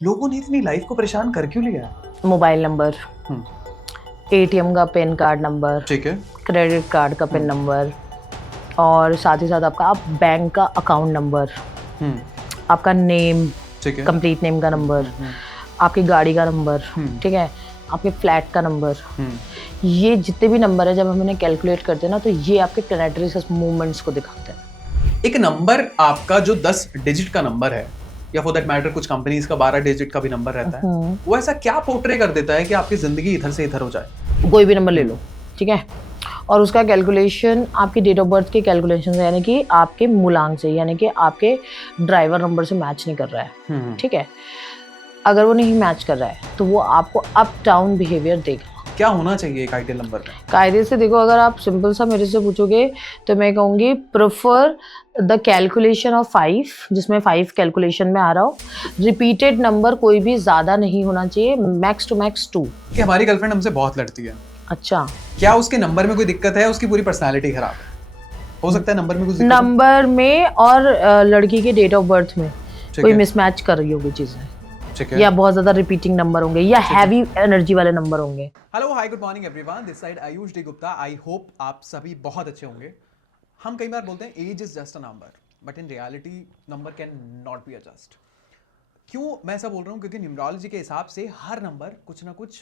लोगों ने इतनी लाइफ को परेशान कर क्यों लिया है? मोबाइल नंबर, हम्म, एटीएम का पिन कार्ड नंबर, ठीक है। क्रेडिट कार्ड का पिन नंबर और साथ ही साथ आपका बैंक का अकाउंट नंबर, हम्म, आपका नेम, ठीक है। कंप्लीट नेम का नंबर, आपकी गाड़ी का नंबर, ठीक है, आपके फ्लैट का नंबर, ये जितने भी नंबर है जब हम इन्हें कैलकुलेट करते हैं ना तो ये आपके प्लैनेटरी मूवमेंट्स को दिखाते हैं। एक नंबर आपका जो 10 डिजिट का नंबर है या फॉर दैट मैटर कुछ कंपनीज का 12 डिजिट का भी नंबर रहता है, वो ऐसा क्या पोर्ट्रे कर देता है कि आपकी जिंदगी इधर से इधर हो जाए? कोई भी नंबर ले लो, ठीक है, और उसका कैलकुलेशन आपकी डेट ऑफ बर्थ के कैलकुलेशन से यानी कि आपके मूलांक से यानी कि आपके ड्राइवर नंबर से मैच नहीं कर रहा है, ठीक है। अगर वो नहीं मैच कर रहा है तो वो आपको अप डाउन बिहेवियर देगा। क्या होना चाहिए एक आइडियल नंबर में? कायदे से देखो, अगर आप सिंपल सा मेरे से पूछोगे तो मैं कहूँगी प्रेफर द कैलकुलेशन ऑफ 5, जिसमें 5 कैलकुलेशन में आ रहा हो। रिपीटेड नंबर कोई भी ज़्यादा नहीं होना चाहिए, मैक्स टू मैक्स 2। कि हमारी गर्लफ्रेंड हमसे बहुत लड़ती है, अच्छा, क्या उसके नंबर में कोई दिक्कत है? उसकी पूरी पर्सनालिटी खराब है, हो सकता है नंबर में कुछ दिक्कत हो? नंबर में और लड़की के डेट ऑफ बर्थ में कोई मिसमैच कर रही होगी चीज़ें, ठीक है। या बहुत ज़्यादा रिपीटिंग नंबर होंगे या हैवी एनर्जी वाले नंबर होंगे। Hello, hi, good morning everyone, this side Ayush D Gupta. I hope आप सभी बहुत अच्छे होंगे। हम कई बार बोलते हैं age is just a number, but in reality number can not be a just. क्यों मैं ऐसा बोल रहा हूँ? क्योंकि न्यूमरोलॉजी के हिसाब से हर नंबर कुछ ना कुछ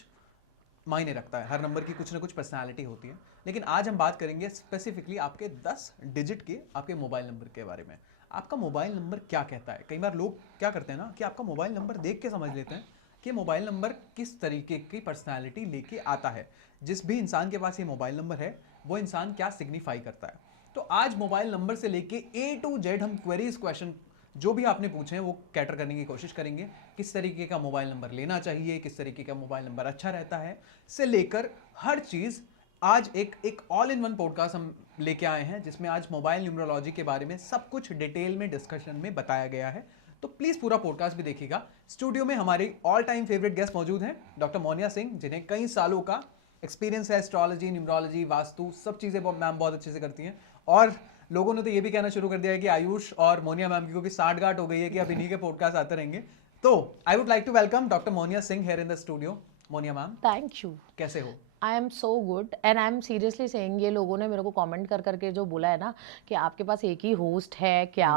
मायने रखता है, हर नंबर की कुछ ना कुछ पर्सनालिटी होती है। लेकिन आज हम बात करेंगे स्पेसिफिकली आपके 10 डिजिट के आपके मोबाइल नंबर के बारे में। आपका मोबाइल नंबर क्या कहता है? कई बार लोग क्या करते हैं ना कि आपका मोबाइल नंबर देख के समझ लेते हैं कि मोबाइल नंबर किस तरीके की पर्सनालिटी लेके आता है। जिस भी इंसान के पास ये मोबाइल नंबर है वो इंसान क्या सिग्निफाई करता है। तो आज मोबाइल नंबर से लेके A to Z हम क्वेरीज, क्वेश्चन जो भी आपने पूछे हैं वो कैटर करने की कोशिश करेंगे। किस तरीके का मोबाइल नंबर लेना चाहिए, किस तरीके का मोबाइल नंबर अच्छा रहता है, से लेकर हर चीज़ आज एक ऑल इन वन पॉडकास्ट हम लेके आए हैं, जिसमें आज मोबाइल न्यूमरोलॉजी के बारे में सब कुछ डिटेल में डिस्कशन में बताया गया है। तो प्लीज़ पूरा पॉडकास्ट भी देखिएगा। स्टूडियो में हमारी ऑल टाइम फेवरेट गेस्ट मौजूद हैं, डॉक्टर मोनिया सिंह, जिन्हें कई सालों का एक्सपीरियंस है एस्ट्रोलॉजी, न्यूमरोलॉजी, वास्तु, सब चीज़ें मैम बहुत अच्छे से करती हैं। और लोगों ने तो ये भी कहना शुरू कर दिया है कि आयुष और मोनिया मैम की क्योंकि साठगांठ हो गई है कि अब इन्हीं के पॉडकास्ट आते रहेंगे। तो I would like to welcome doctor Monia Singh here in the studio. Monia ma'am, thank you. कैसे हो? I am so good and I am seriously saying, ये लोगों ने मेरे को कमेंट कर करके जो बोला है ना कि आपके पास एक ही होस्ट है क्या,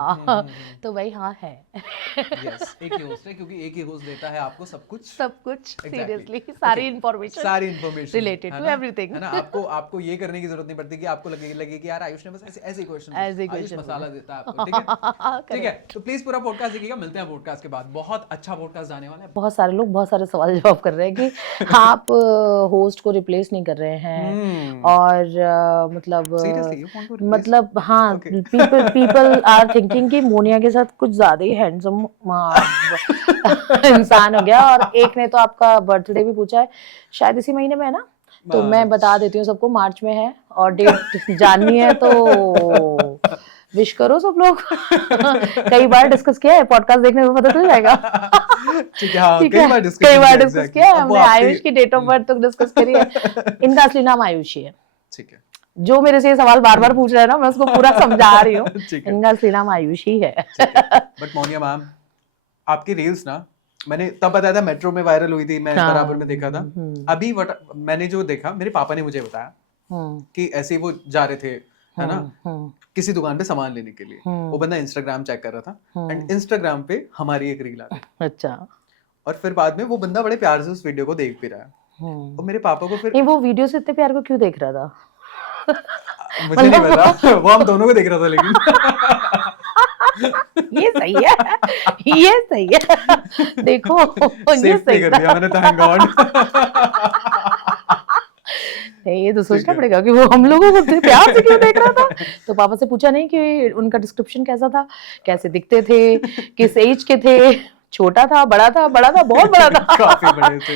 तो भाई हाँ है। यस, एक ही होस्ट है, क्योंकि एक ही होस्ट देता है आपको सब कुछ, सब कुछ Exactly. Seriously Okay. सारी सारी इन्फॉर्मेशन रिलेटेड टू एवरीथिंग, है ना। आपको ये करने की जरूरत नहीं पड़ती कि आपको लगे कि यार आयुष ने बस ऐसे क्वेश्चन, आयुष मसाला देता है आपको, ठीक है? ठीक है, तो प्लीज पूरा पॉडकास्ट देखिएगा। मिलते हैं पॉडकास्ट के बाद, बहुत अच्छा पॉडकास्ट जाने वाला है। बहुत सारे लोग बहुत सारे सवाल जवाब कर रहे हैं कि आप होस्ट को रिप्लेस नहीं कर रहे हैं और मतलब हाँ, पीपल आर थिंकिंग कि मोनिया के साथ कुछ ज्यादा ही हैंडसम इंसान हो गया। और एक ने तो आपका बर्थडे भी पूछा है, शायद इसी महीने में है ना, तो मैं बता देती हूँ सबको, मार्च में है और डेट जाननी है तो विश करो सब लोग। कई बार डिस्कस किया है, पॉडकास्ट देखने में पता चल जाएगा। ठीक है, हाँ, ठीक कई है, बार डिस्कस किया है हमने, आयुष की डेट ऑफ बर्थ तक डिस्कस करी है। इनका असली नाम आयुष ही है। ठीक है, जो मेरे से ये सवाल बार बार पूछ रहे हैं ना, मैं उसको पूरा समझा रही हूँ। इनका असली नाम आयुष ही है। बट मोनिया मैम, आपकी रील्स ना मैंने तब बताया था, मेट्रो में वायरल हुई थी, मैं बराबर में देखा था। अभी मैंने जो देखा, मेरे पापा ने मुझे बताया कि ऐसे ही वो जा रहे थे, है ना, किसी दुकान पे सामान लेने के लिए। वो बंदा इंस्टाग्राम चेक कर रहा था एंड इंस्टाग्राम पे हमारी एक रील आ गई। अच्छा, और फिर बाद में वो बंदा बड़े प्यार से उस वीडियो को देख भी रहा है और मेरे पापा को फिर नहीं, वो वीडियो से इतने प्यार को क्यों देख रहा था? मुझे नहीं पता, वो हम दोनों को देख रहा था। लेकिन ये सही है, ये सही है, देखो ये सही कर दिया मैंने, थैंक गॉड। ये तो सोचना पड़ेगा कि वो हम लोगों को प्यार से क्यों देख रहा था। तो पापा से पूछा नहीं कि उनका डिस्क्रिप्शन कैसा था, कैसे दिखते थे, किस एज के थे, छोटा था, बड़ा था, बहुत बड़ा था,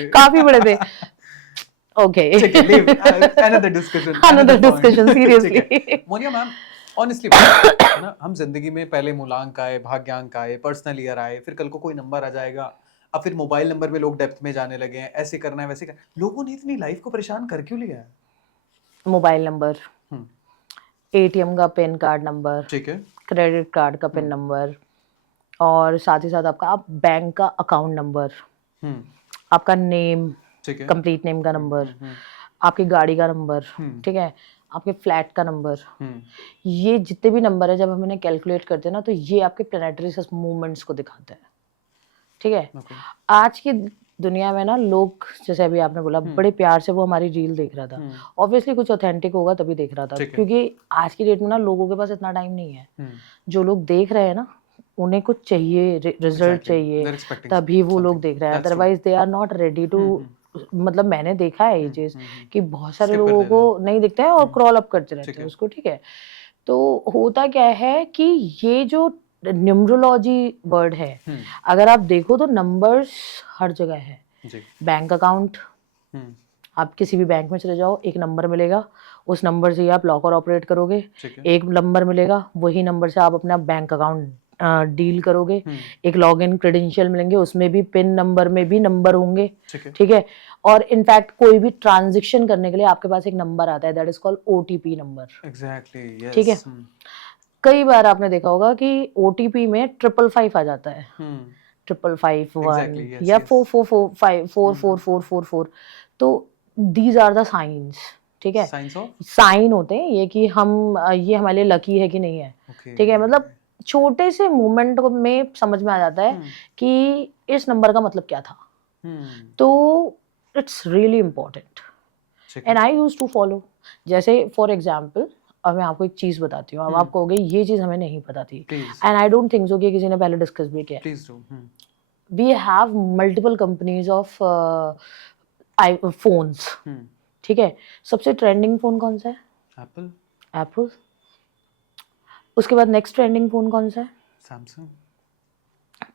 काफी बड़े थे। Okay, another discussion seriously. Moniya ma'am, honestly है ना, हम जिंदगी में पहले मूलांक आए, भाग्यांक आए, पर्सनल ईयर आए, फिर कल को कोई नंबर आ जाएगा, अब फिर मोबाइल नंबर में लोग डेप्थ में जाने लगे हैं, ऐसे करना है वैसे करना। लोगों ने इतनी लाइफ को परेशान कर क्यों लिया है? मोबाइल नंबर, एटीएम का पिन कार्ड नंबर, ठीक है, क्रेडिट कार्ड का पिन नंबर और साथ ही साथ आपका आप बैंक का अकाउंट नंबर, आपका नेम, ठीक है, कंप्लीट नेम का नंबर, आपकी गाड़ी का नंबर, ठीक है, आपके फ्लैट का नंबर, ये जितने भी नंबर है जब हम इन्हें कैलकुलेट करते हैं ना तो ये आपके प्लानिटरी मूवमेंट्स को दिखाते हैं, ठीक है। आज की दुनिया में ना लोग, जैसे अभी आपने बोला, बड़े प्यार से वो हमारी रील देख रहा था, ऑब्वियसली कुछ ऑथेंटिक होगा तभी देख रहा था, क्योंकि आज की डेट में ना लोगों के पास इतना टाइम नहीं है। जो लोग देख रहे हैं ना उन्हें कुछ चाहिए, रिजल्ट चाहिए, तभी वो लोग देख रहे हैं, otherwise they are not ready to. मतलब मैंने देखा है ये चीज कि बहुत सारे लोगों को नहीं दिखता है और क्रॉल अप करते रहते हैं उसको, ठीक है। तो होता क्या है कि ये जो न्यूमरोलॉजी वर्ड है, अगर आप देखो तो नंबर्स हर जगह है। बैंक अकाउंट, आप किसी भी बैंक में चले जाओ, एक नंबर मिलेगा, उस नंबर से ही आप लॉकर ऑपरेट करोगे, एक नंबर मिलेगा, वही नंबर से आप अपना बैंक अकाउंट डील करोगे, एक लॉगिन क्रेडेंशियल मिलेंगे, उसमें भी पिन नंबर में भी नंबर होंगे, ठीक है। और इनफैक्ट कोई भी ट्रांजैक्शन करने के लिए आपके पास एक नंबर आता है, that is called OTP number, exactly, yes. ठीक है। कई बार आपने देखा होगा कि ओटीपी में 555 आ जाता है, 555 या 444544444, तो दीज आर द साइंस, ठीक है। साइन होते हैं ये कि हम ये हमारे लिए लकी है कि नहीं है, ठीक है। मतलब छोटे से मूवमेंट में समझ में आ जाता है कि इस नंबर का मतलब क्या था। तो it's really important and I use to follow. जैसे फॉर एग्जाम्पल अब मैं आपको एक चीज बताती हूँ, अब आप कहोगे ये चीज हमें नहीं पता थी, and I don't think so कि किसी ने पहले डिस्कस भी किया। We have multiple companies of phones, ठीक है। सबसे ट्रेंडिंग फोन कौन सा है? एप्पल। उसके बाद नेक्स्ट ट्रेंडिंग फोन कौन सा है? सैमसंग।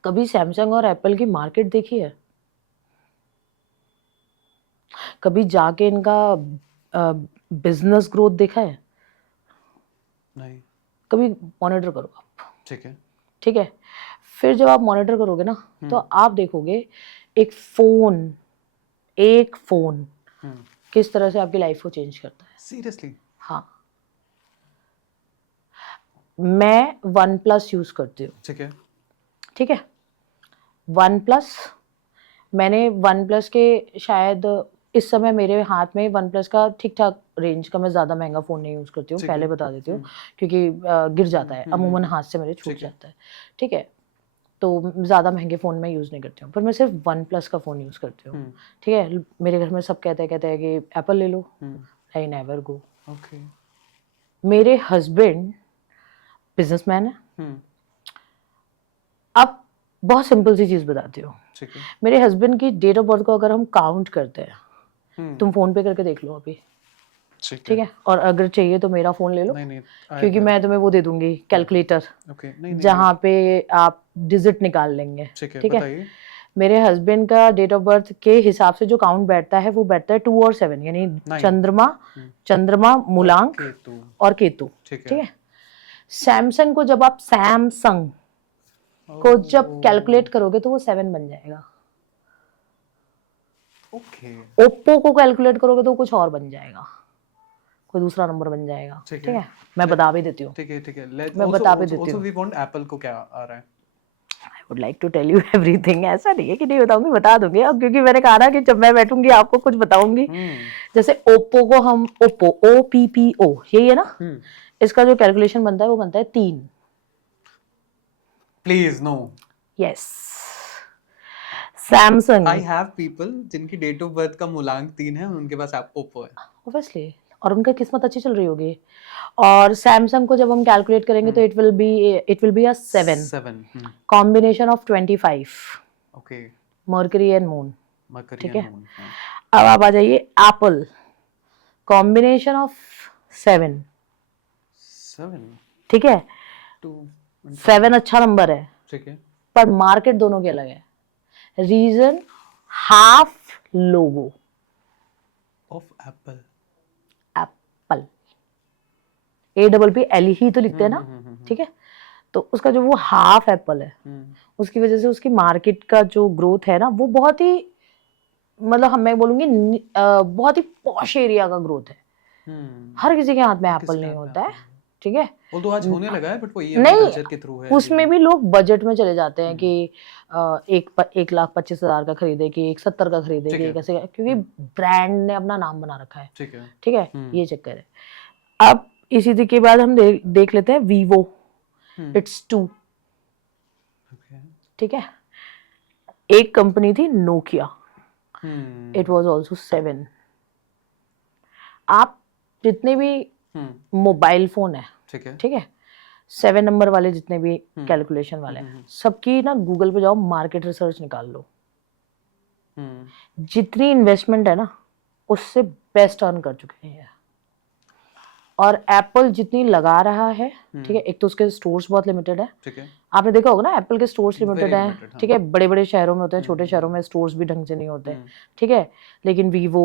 कभी सैमसंग और एप्पल की मार्केट देखी है? कभी जाके इनका बिजनेस ग्रोथ देखा है? नहीं। कभी मॉनिटर करो आप, ठीक है, ठीक है। फिर जब आप मॉनिटर करोगे ना तो आप देखोगे एक फोन किस तरह से आपकी लाइफ को चेंज करता है। सीरियसली? हाँ, मैं OnePlus यूज करती हूँ, ठीक है, ठीक है। OnePlus, मैंने OnePlus के शायद इस समय मेरे हाथ में OnePlus का ठीक ठाक रेंज का, मैं ज़्यादा महंगा फ़ोन नहीं यूज़ करती हूँ, पहले बता देती हूँ, क्योंकि गिर जाता है अमूमन, हाथ से मेरे छूट जाता है, ठीक है। तो ज़्यादा महंगे फ़ोन में यूज़ नहीं करती हूँ, पर मैं सिर्फ OnePlus का फ़ोन यूज़ करती हूँ, ठीक है। मेरे घर में सब कहते हैं कि एप्पल ले लो, आई नेवर गो। मेरे हस्बैंड बिजनेसमैन है। अब बहुत सिंपल सी चीज़ बताती हूँ, मेरे हस्बैंड की डेट ऑफ बर्थ को अगर हम काउंट करते हैं, तुम फोन पे करके देख लो अभी, ठीक है। और अगर चाहिए तो मेरा फोन ले लो, क्योंकि मैं तुम्हें वो दे दूंगी कैलकुलेटर, जहाँ पे आप डिजिट निकाल लेंगे, ठीक है। मेरे हस्बैंड का डेट ऑफ बर्थ के हिसाब से जो काउंट बैठता है वो बैठता है 2 और 7, यानी चंद्रमा, मूलांक और केतु, ठीक है। सैमसंग को जब आप सैमसंग को जब कैलकुलेट करोगे तो वो 7 बन जाएगा। ओप्पो को कैलकुलेट करोगे तो कुछ और बन जाएगा, कोई दूसरा नंबर बन जाएगा, ठीक है। मैं बता भी देती हूँ, ठीक है। मैं बता भी देती हूँ। वी वांट एप्पल को क्या आ रहा है? I would like to tell you everything. ऐसा नहीं है कि नहीं बताऊंगी, बता दूंगी। अब क्योंकि मैंने कहा ना कि जब मैं बैठूंगी आपको कुछ बताऊंगी। जैसे ओप्पो को हम ओप्पो, OPPO, यही है ना, इसका जो कैलकुलेशन बनता है वो बनता है 3। Please no. Yes. Samsung, I have people जिनकी डेट ऑफ बर्थ का मूलांक 3 है, उनके पास ओप्पो है, ऑब्वियसली, और उनका किस्मत अच्छी चल रही होगी। और सैमसंग को जब हम कैलकुलेट करेंगे तो it will be a 7 combination of 25, okay, mercury and moon, ठीक है। अब आप आ जाइए एप्पल, कॉम्बिनेशन ऑफ 7, ठीक है। 7 अच्छा नंबर है, ठीक है, पर मार्केट दोनों की अलग है। Reason, half logo of Apple, APPL ही तो लिखते हैं ना, ठीक है। तो उसका जो वो हाफ एप्पल है, उसकी वजह से उसकी मार्केट का जो ग्रोथ है ना वो बहुत ही, मतलब मैं बोलूंगी बहुत ही पॉश एरिया का ग्रोथ है। हर किसी के हाथ में एप्पल नहीं होता है, ठीक है। तो आज होने लगा है, बट वो EMI नहीं, कल्चर के थ्रू है उसमें भी लोग बजट में चले जाते हैं कि 1,25,000 का खरीदे कि 1,70,000 का खरीदे ठीक कि है। कैसे, क्योंकि ब्रांड ने अपना नाम बना रखा है। ठीक है। ठीक है, ये चक्कर है। अब इसी के बाद हम देख लेते हैं वीवो, इट्स 2। ओके। ठीक है, एक कंपनी थी नोकिया, इट वाज आल्सो 7। आप जितने भी मोबाइल फोन है, ठीक है। ठीक है, 7 नंबर वाले जितने भी कैलकुलेशन वाले हैं, सबकी ना गूगल पे जाओ, मार्केट रिसर्च निकाल लो, जितनी इन्वेस्टमेंट है ना उससे बेस्ट अर्न कर चुके हैं। और एप्पल जितनी लगा रहा है, ठीक है, एक तो उसके स्टोर्स बहुत लिमिटेड है, ठीक है। आपने देखा होगा ना, एप्पल के स्टोर्स Very लिमिटेड हैं, limited, हाँ। ठीक है, बड़े बड़े शहरों में होते हैं, छोटे शहरों में स्टोर्स भी ढंग से नहीं होते, ठीक है। लेकिन वीवो,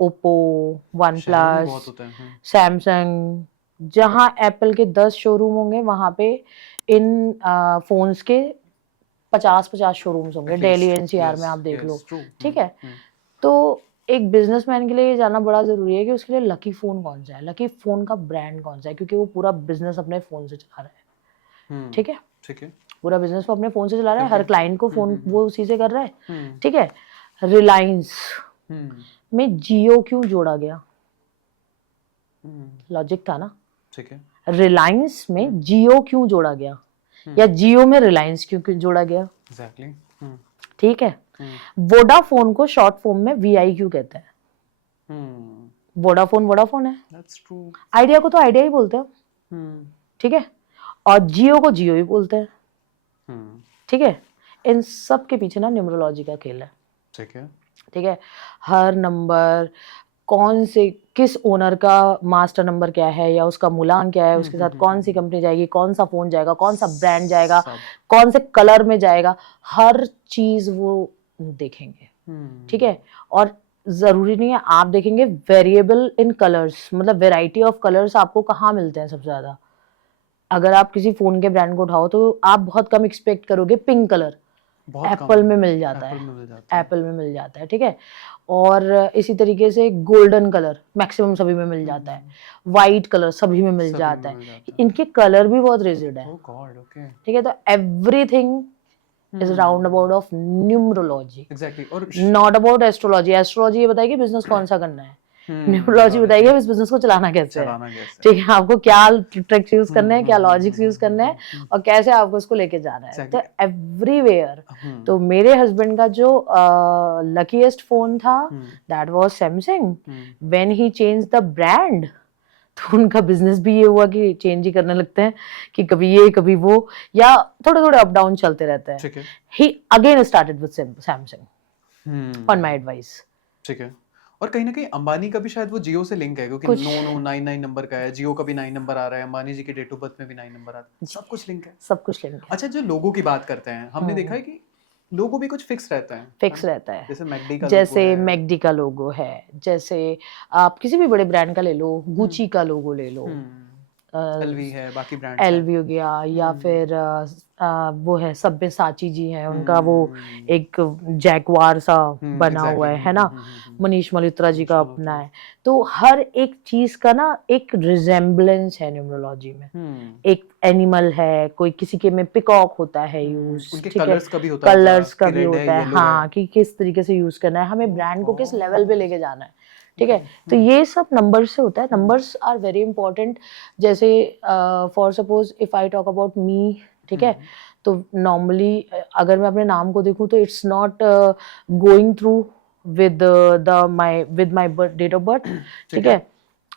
ओप्पो, वन शहरों में प्लस, बहुत होता है। सैमसंग, जहां एप्पल के 10 शोरूम होंगे वहां पे इन फोन्स के 50-50 शोरूम्स होंगे, दिल्ली NCR में आप देख लो, ठीक है। तो एक बिजनेसमैन के लिए ये जानना बड़ा जरूरी है कि उसके लिए लकी फोन कौन सा है, लकी फोन का ब्रांड कौन सा है, क्योंकि वो पूरा बिजनेस अपने फोन से चला रहा है। ठीक है, ठीक है। पूरा बिजनेस वो अपने फोन से चला रहा है, हर क्लाइंट को फोन वो उसी से कर रहा है। ठीक है, रिलायंस में जियो क्यों जोड़ा गया? लॉजिक था ना। ठीक है। रिलायंस में जियो क्यों जोड़ा गया, या जियो में रिलायंस क्यों जोड़ा गया? एग्जैक्टली। ठीक है, वोडाफोन को शॉर्ट फॉर्म में VI क्यों कहते हैं? वोडाफोन है, दैट्स ट्रू। आइडिया को तो आइडिया ही बोलते हैं, ठीक है, और जियो को जियो ही बोलते हैं, ठीक है। इन सब के पीछे ना न्यूमरोलॉजी का खेल है, ठीक है। ठीक है। हर नंबर कौन से, किस ओनर का मास्टर नंबर क्या है, या उसका मूलांक क्या है, उसके साथ कौन सी कंपनी जाएगी, कौन सा फोन जाएगा, कौन सा ब्रांड जाएगा, कौन से कलर में जाएगा, हर चीज वो देखेंगे, ठीक है। और जरूरी नहीं है आप देखेंगे वेरिएबल इन कलर्स, मतलब वेराइटी ऑफ कलर्स आपको कहाँ मिलते हैं सबसे ज्यादा। अगर आप किसी फोन के ब्रांड को उठाओ तो आप बहुत कम एक्सपेक्ट करोगे पिंक कलर, एप्पल में मिल जाता है, एप्पल में मिल जाता है, ठीक है। और इसी तरीके से गोल्डन कलर मैक्सिमम सभी में मिल जाता है, वाइट कलर सभी में मिल जाता है, इनके कलर भी बहुत रिजिड है, ठीक है। तो everything is round about of numerology, exactly, और नॉट अबाउट एस्ट्रोलॉजी। एस्ट्रोलॉजी ये बताएगी बिजनेस कौन सा करना है, न्यूमरोलॉजी बताइए इस बिजनेस को चलाना कैसे है, ठीक है, आपको क्या ट्रिक्स यूज करने हैं, क्या लॉजिक्स यूज करने हैं, और कैसे आपको इसको लेके जाना है। तो एवरीवेयर, तो मेरे हस्बैंड का जो लकीएस्ट फोन था that was Samsung. When he change the brand, तो उनका बिजनेस भी ये हुआ कि चेंज ही करने लगते हैं, कि कभी ये कभी वो, या थोड़े थोड़े अप डाउन चलते रहते हैं। He again started with Samsung on my advice, ठीक है। और कहीं ना कहीं अंबानी का भी शायद वो जियो से लिंक है, क्योंकि 9,999 नंबर का है, जियो का भी 9 नंबर आ रहा है, अंबानी जी के डेट ऑफ बर्थ में भी 9 नंबर आता है, सब कुछ लिंक है, सब कुछ लिंक है। अच्छा, जो लोगों की बात करते हैं, हमने देखा है कि लोगो भी कुछ फिक्स रहता है, फिक्स रहता है, जैसे मैकडी का मैकडी का लोगो है, जैसे आप किसी भी बड़े ब्रांड का ले लो, गुची का लोगो ले लो, LV है, बाकी ब्रांड LV हो गया, या फिर वो है सब्यसाची जी हैं, उनका वो एक जैगवार सा बना हुआ है ना, मनीष मल्होत्रा जी का अपना है। तो हर एक चीज का ना एक रिजेम्बलेंस है न्यूमरोलॉजी में, एक एनिमल है, कोई किसी के में पिकॉक होता है यूज, ठीक है, कलर्स का भी होता है, हाँ, कि किस तरीके से यूज करना है, हमें ब्रांड को किस लेवल पे लेके जाना है, ठीक है। तो ये सब नंबर से होता है, नंबर्स आर वेरी इंपॉर्टेंट। जैसे for suppose if I talk about me, ठीक है, तो नॉर्मली अगर मैं अपने नाम को देखूं तो it's not going through with my date of birth, ठीक है।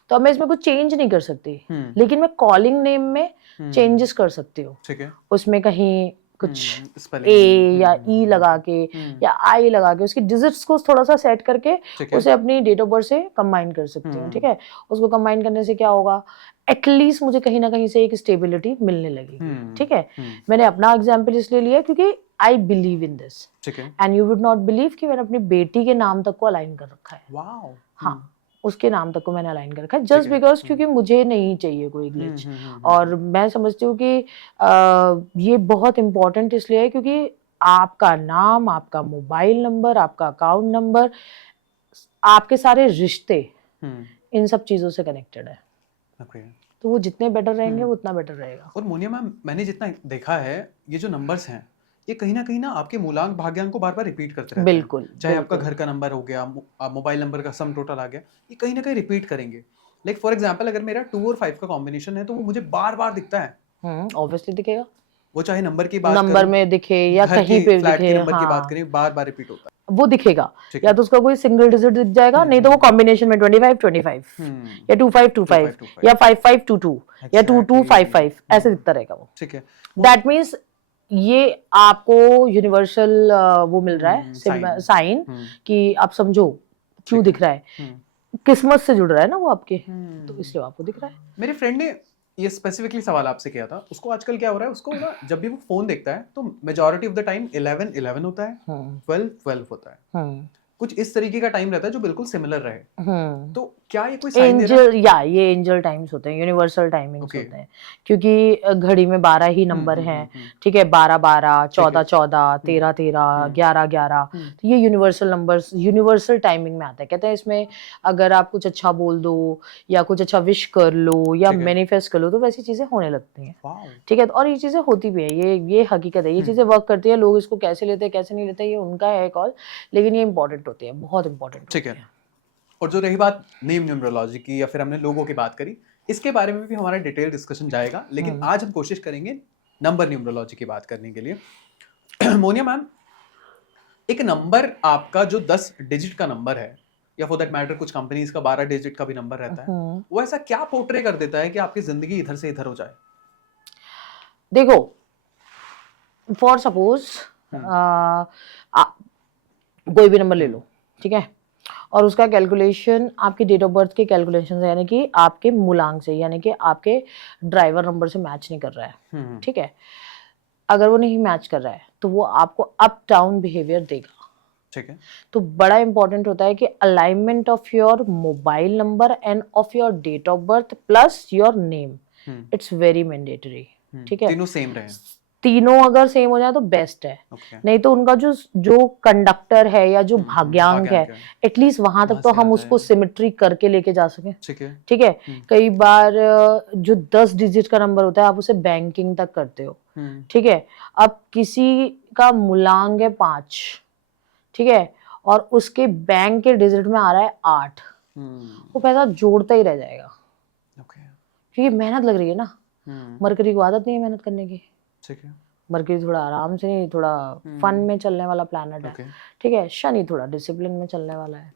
तो मैं इसमें कुछ चेंज नहीं कर सकती, लेकिन मैं कॉलिंग नेम में चेंजेस कर सकती हूँ, ठीक है। उसमें कहीं कुछ A या E लगा के या I लगा के उसकी डिजिट्स को थोड़ा सा सेट करके उसे अपनी डेट ऑफ बर्थ से कंबाइन कर सकती हूँ, ठीक है। उसको कंबाइन करने से क्या होगा, एटलीस्ट मुझे कहीं ना कहीं से एक स्टेबिलिटी मिलने लगेगी, ठीक है। मैंने अपना एग्जाम्पल इसलिए लिया क्योंकि I believe in this, and you would not believe कि मैंने अपनी बेटी के नाम तक को अलाइन कर रखा है। वाओ, हाँ, उसके नाम तक को मैंने अलाइन कर रखा है, जस्ट बिकॉज क्योंकि मुझे नहीं चाहिए कोई ग्लिच। और मैं समझती हूँ कि ये बहुत इंपॉर्टेंट इसलिए है क्योंकि आपका नाम, आपका मोबाइल नंबर, आपका अकाउंट नंबर, आपके सारे रिश्ते इन सब चीजों से कनेक्टेड है। तो वो जितने बेटर रहेंगे वो उतना बेटर रहेगा। और मोनिया मैम, मैंने जितना देखा है, ये जो नंबर्स हैं, ये कहीं ना आपके मूलांक भाग्यांक को बार बार रिपीट करते रहते हैं। बिल्कुल चाहे आपका बिल्कुल। घर का नंबर हो गया, मोबाइल नंबर का सम टोटल आ गया, ये कहीं ना कहीं रिपीट करेंगे। लाइक फॉर एग्जाम्पल, अगर मेरा 2 और 5 का कॉम्बिनेशन है तो वो मुझे बार बार दिखता है। ऑब्वियसली दिखेगा, वो चाहे नंबर की बात नंबर करूं, में दिखे या घर कहीं की पे फ्लैट दिखे, की नंबर की बात हाँ करें, बार बार रिपीट होता वो दिखेगा। ठीक या है। तो उसका कोई सिंगल डिजिट दिख जाएगा, नहीं तो वो कॉम्बिनेशन में 25 25 या 25 25 या 55 22 या 22 55 ऐसे दिखता रहेगा वो। ठीक है। दैट मीन्स ये आपको यूनिवर्सल वो मिल रहा है साइन कि आप समझो क्यों दिख रहा है, किस्मत से जुड़ रहा है ना वो आपके, तो इसलिए आपको दिख रहा है। मेरे फ्रेंड ने ये स्पेसिफिकली सवाल आपसे किया था। उसको आजकल क्या हो रहा है, उसको ना जब भी वो फोन देखता है तो मेजॉरिटी ऑफ द टाइम 11 11 होता है, 12 12 होता है, कुछ इस तरीके का टाइम रहता है जो बिल्कुल सिमिलर रहे। तो क्या ये कोई साइन दे रहा है? एंजल, या ये एंजल टाइम्स होते हैं, यूनिवर्सल टाइमिंग्स होते हैं, क्योंकि घड़ी में 12 ही नंबर हैं, ठीक है, 12 12 14 14 13 13 11 11, तो ये यूनिवर्सल नंबर्स यूनिवर्सल टाइमिंग में आता है। कहते हैं इसमें अगर आप कुछ अच्छा बोल दो या कुछ अच्छा विश कर लो या मैनिफेस्ट कर लो तो वैसी चीजें होने लगती हैं, ठीक है। और ये चीजें होती भी है, ये हकीकत है, ये चीजें वर्क करती है। लोग इसको कैसे लेते हैं कैसे नहीं लेते ये उनका है कॉल, लेकिन ये इंपॉर्टेंट होती है, बहुत इंपॉर्टेंट, ठीक है। और जो रही बात नेम न्यूमरोलॉजी की या फिर हमने लोगों की बात करी, इसके बारे में भी हमारा डिटेल डिस्कशन जाएगा, लेकिन आज हम कोशिश करेंगे नंबर न्यूमरोलॉजी की बात करने के लिए। मोनिया मैम, एक नंबर आपका जो 10 डिजिट का नंबर है, या फॉर दैट मैटर कुछ कंपनीज का 12 डिजिट का भी नंबर रहता है, वो ऐसा क्या पोर्ट्रे कर देता है कि आपकी जिंदगी इधर se इधर हो जाए? देखो, फॉर सपोज कोई भी नंबर ले लो, ठीक है, और उसका कैलकुलेशन आपकी डेट ऑफ बर्थ के कैलकुलेशन से, यानी कि आपके मूलांक से, यानी कि आपके ड्राइवर नंबर से मैच नहीं कर रहा है, ठीक है। अगर वो नहीं मैच कर रहा है तो वो आपको अप डाउन बिहेवियर देगा, ठीक है। तो बड़ा इंपॉर्टेंट होता है कि alignment of your mobile number and of your date of birth plus your name, it's very mandatory, ठीक है। तीनों सेम रहे, तीनों अगर सेम हो जाए तो बेस्ट है, नहीं तो उनका जो कंडक्टर है या जो भाग्यांक है, एटलीस्ट वहां तक तो हम उसको सिमेट्री करके लेके जा सके, ठीक है। कई बार जो 10 डिजिट का नंबर होता है आप उसे बैंकिंग तक करते हो, ठीक है। अब किसी का मूलांक है 5, ठीक है, और उसके बैंक के डिजिट में आ रहा है 8, वो पैसा जोड़ता ही रह जाएगा, क्योंकि मेहनत लग रही है ना। मरकरी को आदत नहीं है मेहनत करने की, ठीक है। मरकरी थोड़ा आराम से नहीं, थोड़ा फन में चलने वाला प्लैनेट है, ठीक है। शनि थोड़ा डिसिप्लिन में चलने वाला है,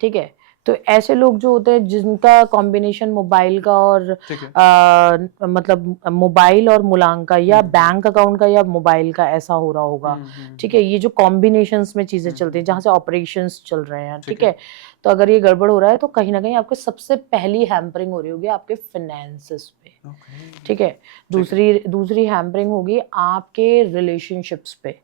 ठीक है। तो ऐसे लोग जो होते हैं जिनका कॉम्बिनेशन मोबाइल का और मतलब मोबाइल और मूलांक का या बैंक अकाउंट का या मोबाइल का ऐसा हो रहा होगा, ठीक है। ये जो कॉम्बिनेशंस में चीजें चलती हैं जहाँ से ऑपरेशंस चल रहे हैं, ठीक है। तो अगर ये गड़बड़ हो रहा है तो कहीं ना कहीं आपके सबसे पहली हैम्परिंग हो रही होगी आपके फाइनेंसेस पे, ठीक है। दूसरी हैम्परिंग होगी आपके रिलेशनशिप्स पे,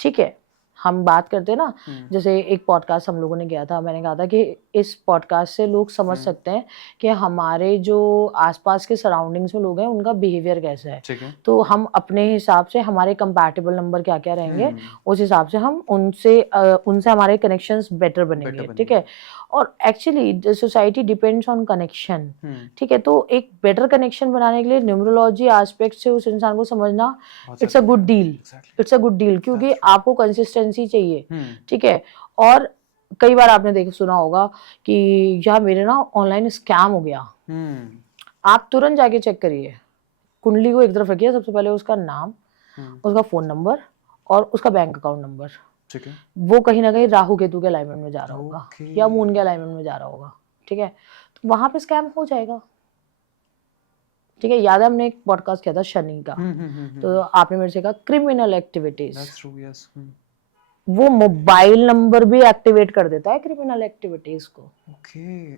ठीक है। हम बात करते हैं ना, जैसे एक पॉडकास्ट हम लोगों ने किया था, मैंने कहा था कि इस पॉडकास्ट से लोग समझ सकते हैं कि हमारे जो आसपास के सराउंडिंग्स में लोग हैं उनका बिहेवियर कैसा है, तो हम अपने हिसाब से हमारे कंपैटिबल नंबर क्या क्या रहेंगे उस हिसाब से हम उनसे हमारे कनेक्शंस बेटर बनेंगे, ठीक है। और actually society depends on connection, ठीक है। तो एक बेटर कनेक्शन बनाने के लिए न्यूमरोलॉजी एस्पेक्ट से उस इंसान को समझना it's a good deal, it's a good deal, क्योंकि आपको कंसिस्टेंसी चाहिए, ठीक है। और कई बार आपने सुना होगा कि यार मेरे ना ऑनलाइन स्कैम हो गया, आप तुरंत जाके चेक करिए, कुंडली को एक तरफ रखिए, सबसे पहले उसका नाम, उसका फोन नंबर और उसका बैंक अकाउंट नंबर, ठीक है। वो कहीं ना कहीं राहु केतु के अलाइनमेंट में जा रहा होगा या मून के अलाइनमेंट में जा रहा होगा, ठीक है। तो वहां पे स्कैम हो जाएगा, ठीक है। याद है हमने एक पॉडकास्ट किया था शनि का, तो आपने मेरे से कहा क्रिमिनल एक्टिविटीज, वो मोबाइल नंबर भी एक्टिवेट कर देता है क्रिमिनल एक्टिविटीज को,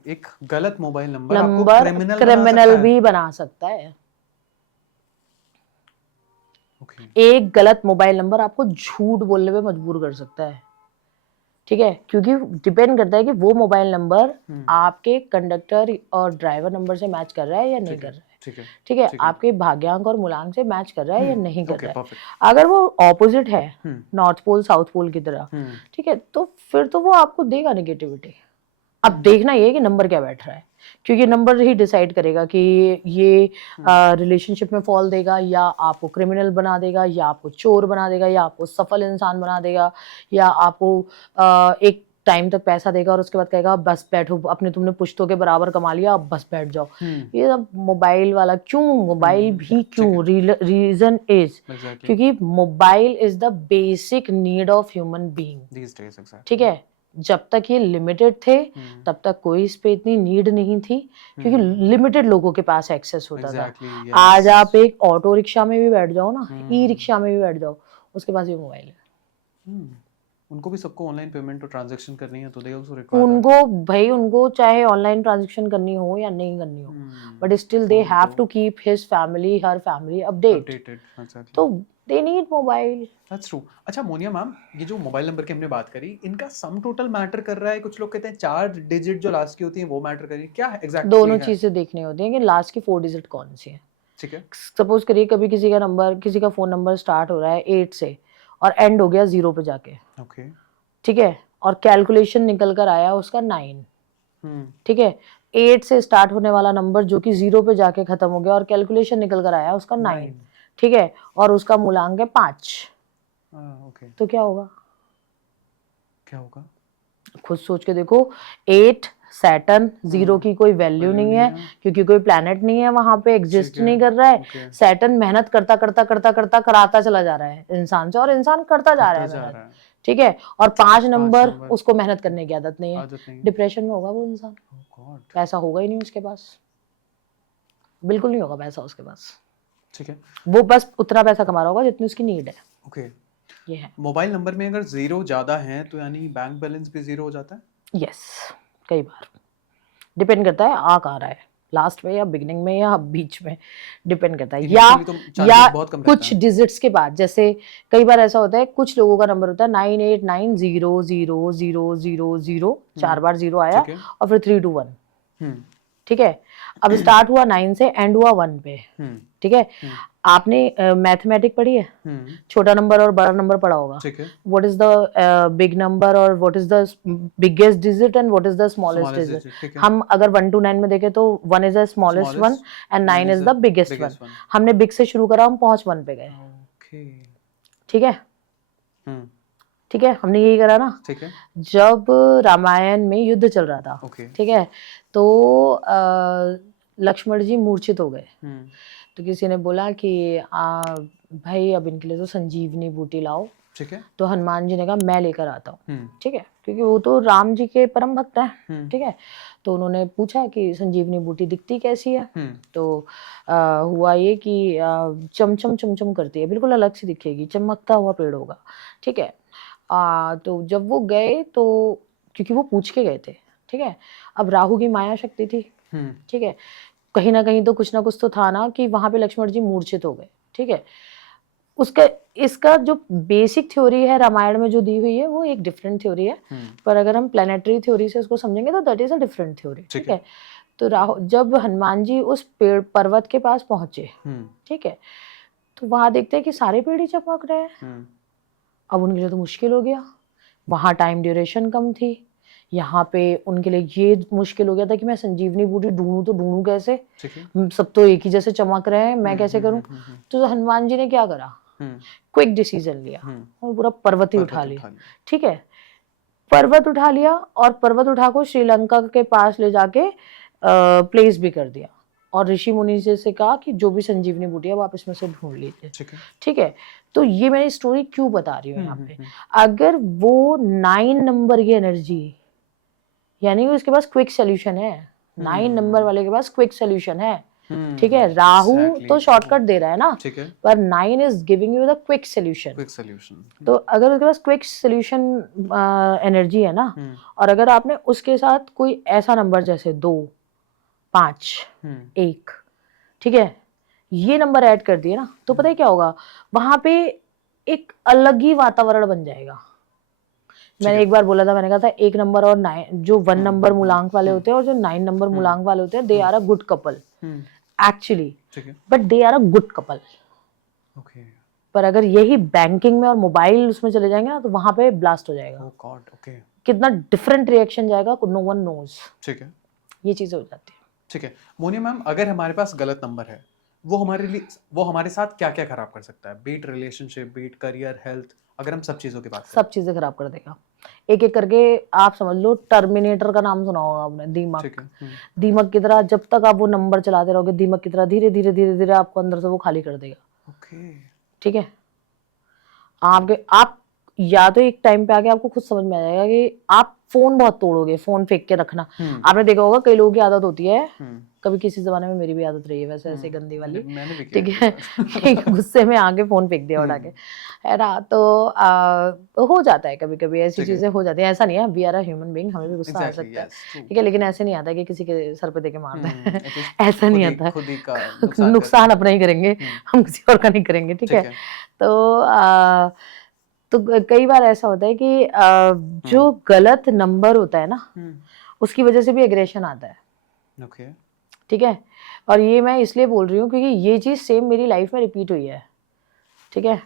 एक गलत मोबाइल नंबर क्रिमिनल भी बना सकता है। एक गलत मोबाइल नंबर आपको झूठ बोलने पे मजबूर कर सकता है, ठीक है, क्योंकि डिपेंड करता है कि वो मोबाइल नंबर आपके कंडक्टर और ड्राइवर नंबर से मैच कर रहा है या नहीं कर रहा है, ठीक है। आपके भाग्यांक और मूलांक से मैच कर रहा है या नहीं कर रहा है। अगर वो ऑपोजिट है, नॉर्थ पोल साउथ पोल की तरह, ठीक है, तो फिर तो वो आपको देगा नेगेटिविटी। अब देखना ये कि नंबर क्या बैठ रहा है, क्योंकि नंबर ही डिसाइड करेगा कि ये रिलेशनशिप में फॉल देगा, या आपको क्रिमिनल बना देगा, या आपको चोर बना देगा, या आपको सफल इंसान बना देगा, या आपको एक टाइम तक पैसा देगा और उसके बाद कहेगा बस बैठो, अपने तुमने पुश्तों के बराबर कमा लिया, अब बस बैठ जाओ। ये सब मोबाइल वाला क्यों, मोबाइल भी क्यों, रीजन इज क्योंकि mobile is the basic need of human being. ठीक है, जब तक ये लिमिटेड थे तब तक कोई इस पे इतनी नीड नहीं थी, क्योंकि लिमिटेड लोगों के पास एक्सेस होता था। आज आप एक ऑटो रिक्शा में भी बैठ जाओ ना, ई रिक्शा में भी बैठ जाओ, उसके पास ये मोबाइल है। उनको भी सबको ऑनलाइन पेमेंट और ट्रांजैक्शन करनी है तो दे आल्सो रिक्वायर उनको चाहे ऑनलाइन ट्रांजैक्शन करनी हो या नहीं करनी हो, but still they have to keep his family, her family updated. तो they need mobile. That's true. अच्छा मोनिया मैम, ये जो मोबाइल नंबर की हमने बात करी, इनका सम टोटल मैटर कर रहा है? कुछ लोग कहते हैं 4 डिजिट जो लास्ट की होती है वो मैटर कर रही है, क्या है एग्जैक्टली? दोनों चीजें देखनी होती हैं कि लास्ट की 4 डिजिट कौन सी है। ठीक है, सपोज करिए कभी किसी का नंबर, किसी का फोन नंबर स्टार्ट हो रहा है 8 से और एंड हो गया 0 पे जाके। ओके, ठीक है, और कैलकुलेशन निकल कर आया उसका 9। ठीक है, 8 से स्टार्ट होने वाला नंबर जो कि 0 पे जाके खत्म हो गया और कैलकुलेशन निकल कर आया उसका 9। ठीक है, और उसका मूलांक है 5। ओके, तो क्या होगा? क्या होगा? खुद सोच के देखो। 8 सैटर्न, 0 की कोई वैल्यू नहीं है क्योंकि कोई प्लैनेट नहीं है वहां पे, एग्जिस्ट नहीं कर रहा है। सैटर्न मेहनत करता करता करता करता कराता चला जा रहा है इंसान से, और इंसान करता जा रहा है मेहनत। ठीक है, और 5 नंबर उसको मेहनत करने की आदत नहीं है, डिप्रेशन में होगा वो इंसान। पैसा होगा ही नहीं उसके पास, बिल्कुल नहीं होगा पैसा उसके पास। ठीक है, वो बस उतना पैसा कमा रहा होगा जितनी उसकी नीड है। ओके, ये है। मोबाइल नंबर में अगर 0 ज्यादा है तो यानी बैंक बैलेंस भी 0 हो जाता है? यस, कई बार डिपेंड करता है आ कहाँ रहा है, लास्ट में या बिगिनिंग में या बीच में, डिपेंड करता है। या कुछ डिजिट्स के बाद, जैसे कई बार ऐसा होता है कुछ लोगों का नंबर होता है 98900000, 4 बार 0 आया और फिर 321। ठीक है, अब स्टार्ट हुआ 9 से, एंड हुआ 1 पे। ठीक है, आपने मैथमेटिक पढ़ी है, छोटा नंबर और बड़ा नंबर पढ़ा होगा। What is the big number और what is the biggest digit and what is the smallest digit. हम अगर 1 to 9 में देखें तो 1 is the smallest one and 9 is the biggest one. हमने बिग से शुरू करा, हम पहुंच 1 पे गए। ठीक है, ठीक है, हमने यही करा ना। ठीक है, जब रामायण में युद्ध चल रहा था, ठीक है, तो लक्ष्मण जी मूर्छित हो गए। तो किसी ने बोला कि भाई अब इनके लिए तो संजीवनी बूटी लाओ। ठीक है, तो हनुमान जी ने कहा मैं लेकर आता हूँ। ठीक है, क्योंकि वो तो राम जी के परम भक्त हैं। ठीक है, तो उन्होंने पूछा कि संजीवनी बूटी दिखती कैसी है। तो हुआ ये कि चमचम चमचम करती है, बिल्कुल अलग से दिखेगी, चमकता हुआ पेड़ होगा। ठीक है, तो जब वो गए तो क्योंकि वो पूछ के गए थे। ठीक है, अब राहु की माया शक्ति थी। ठीक है, कहीं ना कहीं तो कुछ ना कुछ तो था ना कि वहां पे लक्ष्मण जी मूर्छित हो गए। ठीक है, उसका इसका जो बेसिक थ्योरी है रामायण में जो दी हुई है वो एक डिफरेंट थ्योरी है, पर अगर हम प्लानिटरी थ्योरी से उसको समझेंगे तो that is a different theory. ठीक है, तो जब हनुमान जी उस पेड़ पर्वत के पास पहुंचे, ठीक है, तो वहां देखते हैं कि सारे पेड़ ही चमक रहे हैं। अब उनके लिए तो मुश्किल हो गया, वहां टाइम ड्यूरेशन कम थी, यहाँ पे उनके लिए ये मुश्किल हो गया था कि मैं संजीवनी बूटी ढूंढूं तो ढूंढूं कैसे, सब तो एक ही जैसे चमक रहे हैं, मैं कैसे करूं। तो हनुमान जी ने क्या करा, क्विक डिसीजन लिया और पूरा पर्वत ही उठा लिया। ठीक है, पर्वत उठा लिया और पर्वत उठाकर श्रीलंका के पास ले जाके प्लेस भी कर दिया और ऋषि मुनि से कहा कि जो भी संजीवनी बूटी है आप इसमें से ढूंढ लीजिए। ठीक है, तो ये मैंने स्टोरी क्यों बता रही हूँ यहाँ पे, अगर वो 9 नंबर की एनर्जी, यानी उसके पास क्विक सोल्यूशन है, 9 नंबर वाले के पास क्विक सोल्यूशन है। ठीक है, राहु तो शॉर्टकट दे रहा है ना, पर 9 is giving you the quick solution. तो अगर उसके पास क्विक सोल्यूशन एनर्जी है ना, और अगर आपने उसके साथ कोई ऐसा नंबर जैसे 2, 5, 1, ठीक है, ये नंबर ऐड कर दिए ना, तो पता है क्या होगा, वहां पे एक अलग ही वातावरण बन जाएगा। मैंने एक बार बोला था, मैंने कहा था 1 नंबर और 9, जो 1 नंबर मूलांक वाले होते हैं और जो 9 नंबर मूलांक वाले होते हैं, they are a good couple actually, but they are a good couple. पर अगर यही बैंकिंग में और मोबाइल उसमें चले जाएंगे ना, तो वहां पे ब्लास्ट हो जाएगा। कितना डिफरेंट रिएक्शन जाएगा, नो वन नोज। ठीक है, ये चीज़ें हो जाती है। ठीक है मोनिया मैम, अगर हमारे पास गलत नंबर है, वो हमारे साथ क्या क्या खराब कर सकता है? Be it relationship, be it career, health, अगर हम सब चीज़ों की बात करें। सब चीज़ें खराब कर देगा। एक एक करके आप समझ लो, टर्मिनेटर का नाम सुना होगा आपने, दीमक। ठीक है। दीमक की तरह जब तक आप वो नंबर चलाते रहोगे, दीमक की तरह धीरे धीरे धीरे धीरे आपको अंदर से वो खाली कर देगा। ओके। ठीक है, आप या तो एक टाइम पे आके आपको खुद समझ में आ जाएगा कि आप फोन बहुत तोड़ोगे, फोन फेंक के रखना। आपने देखा होगा कई लोगों की आदत होती है, कभी किसी जमाने में मेरी भी आदत रही है वैसे, ऐसे गंदी वाली। मैंने भी ठीक किया है, गुस्से में आके फोन फेंक दिया उठा के, है ना। तो हो जाता है कभी कभी, ऐसी ठीक है। चीजें हो जाती हैं। ऐसा नहीं है, we are a human being, हमें भी गुस्सा आ Exactly, सकता है। yes, true. ठीक है, लेकिन ऐसे नहीं आता कि किसी के सर पे देके मार दें। At least ऐसा नहीं आता। खुद ही का नुकसान अपना ही करेंगे, हम किसी और का नहीं करेंगे। ठीक है, तो कई बार ऐसा होता है कि जो गलत नंबर होता है ना, उसकी वजह से भी एग्रेशन आता है। ओके। ठीक है, और ये मैं इसलिए बोल रही हूँ क्योंकि ये चीज़ सेम मेरी लाइफ में रिपीट हुई है। ठीक है,